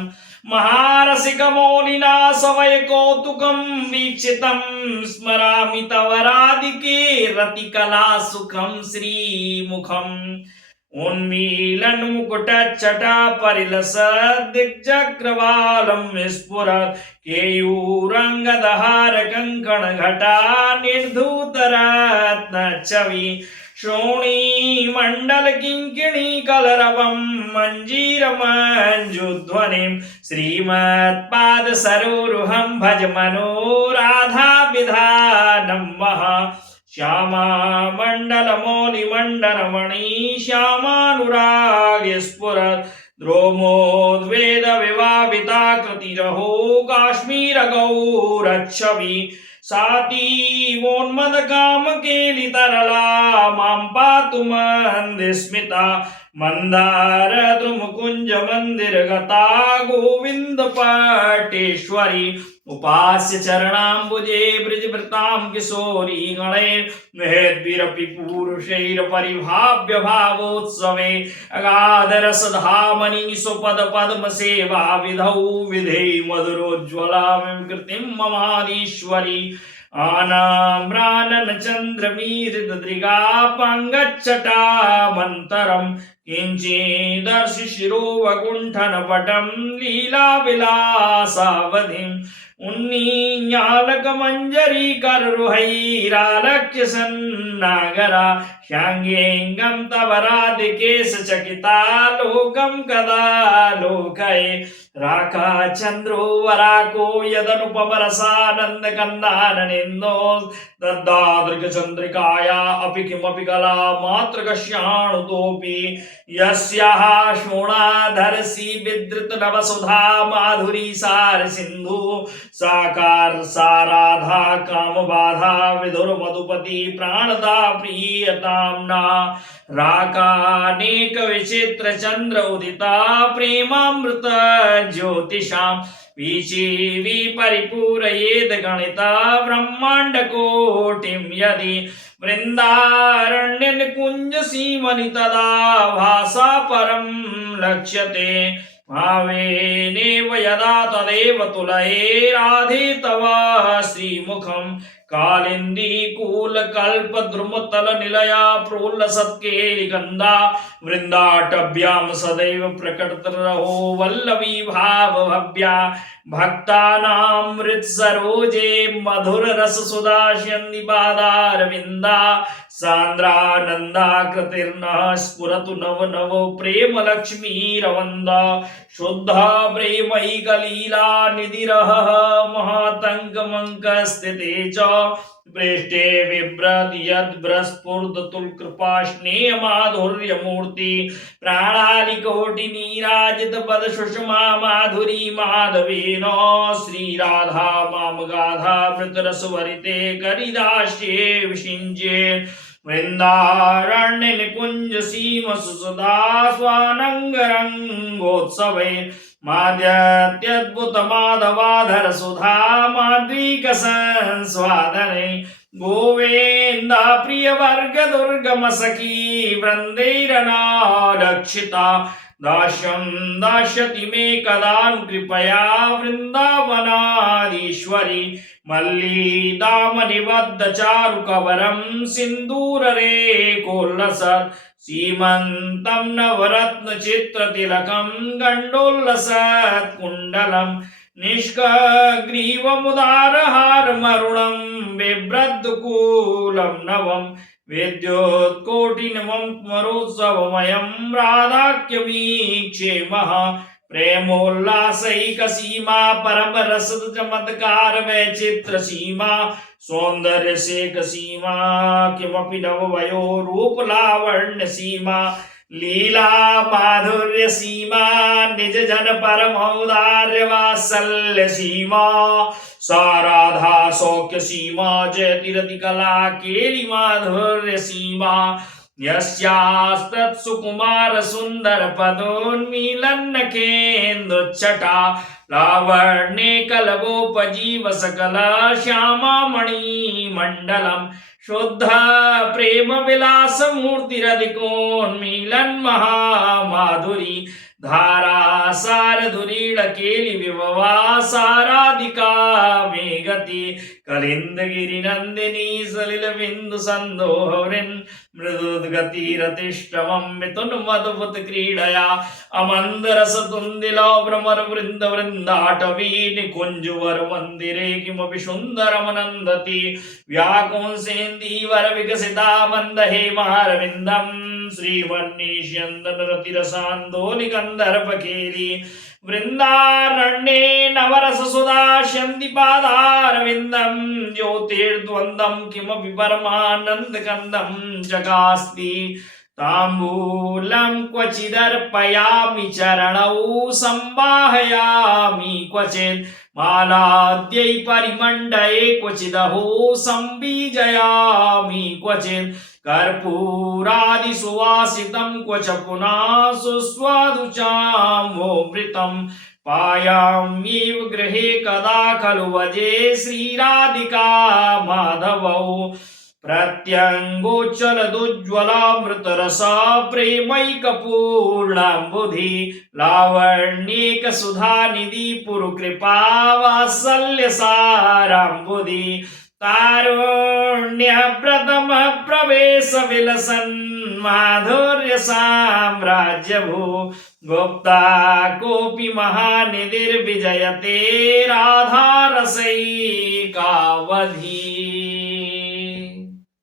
महारसिकमौलिना सवय कौतुकं वीक्षितं स्मरामि तव राधिके रतिकला सुखं श्रीमुखम् उन्मीलन मुकुट छटा परिलस दिग्चक्रवालं विस्फुरत् केयूरंगदहार कंकण घटा निर्धूतरत्न छवि श्रोणी मंडल किंकिणी कलरवं मंजीर मंजुध्वनिं श्रीमत्पाद सरोरुहं भज मनोराधा विधानं महा श्यामा मंडल मौलि मंडलमणि श्यामानुराग स्फुरत् द्रोमोद्वेद विवाविताकृतिरहो काश्मीर गौरच्छवि साती वोन्मद काम केलि तरला मां पातु मंदिस्मिता मंदार द्रुमकुंज मंदिर गता गोविंद पटेश्वरी उपास्य चरणाम्बुजे ब्रजवृतां किशोरी गणैर्महेद्भिरपि पुरुषैर्परिभाव्य भावोत्सवे अगाधरसधामनि सुपद पद्मसेवा विधौ विधे मधुरोज्ज्वलां कृतिं ममाधीश्वरी आनाम्रानन चन्द्रमीरिदृगापङ्गच्छटामन्तरं किञ्चिदर्शि शिरोवकुण्ठनपटं लीलाविलासावधिम् उन्नीञ्जालकमञ्जरी कररुहैरालक्ष्य सन्नागरा श्याङ्गेऽङ्गं तव राधिकेशचकिता लोकं कदा लोकये राका चन्द्रो वराको यदनुपमरसानन्दकन्दाननिन्दो दद्दादृगचन्द्रिकाया अपि किमपि कला मात्रकश्याणुतोऽपि यस्याः शोणाधरसि विधृत नवसुधा माधुरी सार सिन्धु साकार साराधा कामबाधा विधुर मधुपति प्राणदा प्रियताम्ना राकानेक विचित्र चंद्र उदिता प्रेमामृत ज्योतिषां वीचीवी परिपूरयेद गणिता ब्रह्मांड कोटिं यदि वृंदारण्यन कुंज सीमनि तदा भासा परं लक्ष्यते भावेनेव यदा तदेव तुलये राधे तव श्रीमुखं कालिंदी कूल कल्प द्रुमतल निलया प्रोल्लसत्केलिगन्धा वृंदाटभ्यां सदैव प्रकटतरहो वल्लवी भाव भव्या भक्तानां हृत्सरोजे मधुर रस सुधास्यन्निपादारविन्दा सान्द्रानन्दाकृतिर्न स्फुरतु नव नव प्रेम लक्ष्मीरवन्द शुद्ध प्रेमैकलीला निधिरः महातङ्कमङ्क स्थिते च पृष्ठे बिभ्रति यद्भ्रस्फुरदतुलकृपा स्नेहमाधुर्यमूर्ति प्राणालिकोटिनीराजित पद सुषमा माधुरी माधवेन श्रीराधा माम गाधा मृतरसवरिते करिदास्ये विषिञ्चे वृंदारण्य निकुंज सीम सुसुधा स्वानंगरंगोत्सवे माद्यत्यद्भुत माधवाधर सुधा माद्रीक संस्वादने गोविंदा प्रिय वर्ग दुर्गम सखी वृंदैरनारक्षिता दास्यं दास्यति मे कदानुकृपया वृंदावनाधीश्वरी मल्लीदामनिबद्ध चारुकवरं सिन्दूररेकोल्लसत् सीमन्तं नवरत्न चित्रतिलकं गण्डोल्लसत् कुण्डलं निष्कग्रीवमुदारहारमरुणं बिभ्रद्दुकूलं नवं विद्युत्कोटिनमं मरोत्सवमयं राधाख्यमीक्षे महा प्रेमोल्लासैक सीमा परम रस चमत्कार वैचित्र सीमा सौंदर्य शेक सीमा किमपि नव वयो रूप लावण्य सीमा लीला माधुर्य सीमा निज जन परम औदार्य वात्सल्य सीमा साराधा सौख्य सीमा जयति रति कला केली माधुर्य सीमा यस्यास्तत्सुकुमार सुंदर पदोन्मीलन केन्दुच्छटा लावण्ये कलवोपजीव सकल श्यामा मणि मंडलम शुद्ध प्रेम विलास मूर्तिरधिकोन्मीलन महामाधुरी धारा सारधुरीण केली विभवा साराधिका मे गती कलिंद गिरी नंदिनी सलिल बिंदु संदोहरिन् मृदुद्गतिरतिष्ठमं मिथुन मधुपत क्रीडया अमन्दरस तुन्दिला भ्रमर वृंद वृंदाटवी निकुंजवर मंदिरे किमपि सुन्दरमनन्दति व्याकुंसेन्दीवर विकसिता मंद हेमारविन्दं श्रीवन्नीष्यन्दनरतिरसान्दोलिकन्दर्पकेली वृन्दारण्ये नवरस सुदास्यन्ति पादारविन्दं ज्योतिर्द्वन्द्वं किमपि परमानन्दकन्दं जगास्ति ताम्बूलं क्वचिदर्पयामि चरणौ संवाहयामि क्वचित् मालाद्यै परिमण्डये क्वचिदहो संबीजयामि क्वचित् कर्पूरादिसुवासितं क्वच पुनः सुस्वादुचामोऽमृतं पायाम्येव गृहे कदा खलु वजे श्रीराधिका माधवौ प्रत्यङ्गोच्चलदुज्ज्वलामृतरसा प्रेमैकपूर्णाम्बुधि लावण्येक सुधानिधि पुरुकृपा वात्सल्यसाराम्बुधि तारुण्य प्रथम प्रवेश विलसन् माधुर्य साम्राज्यभू गुप्ता कोऽपि महानिधिर्विजयते राधा रसैकावधि।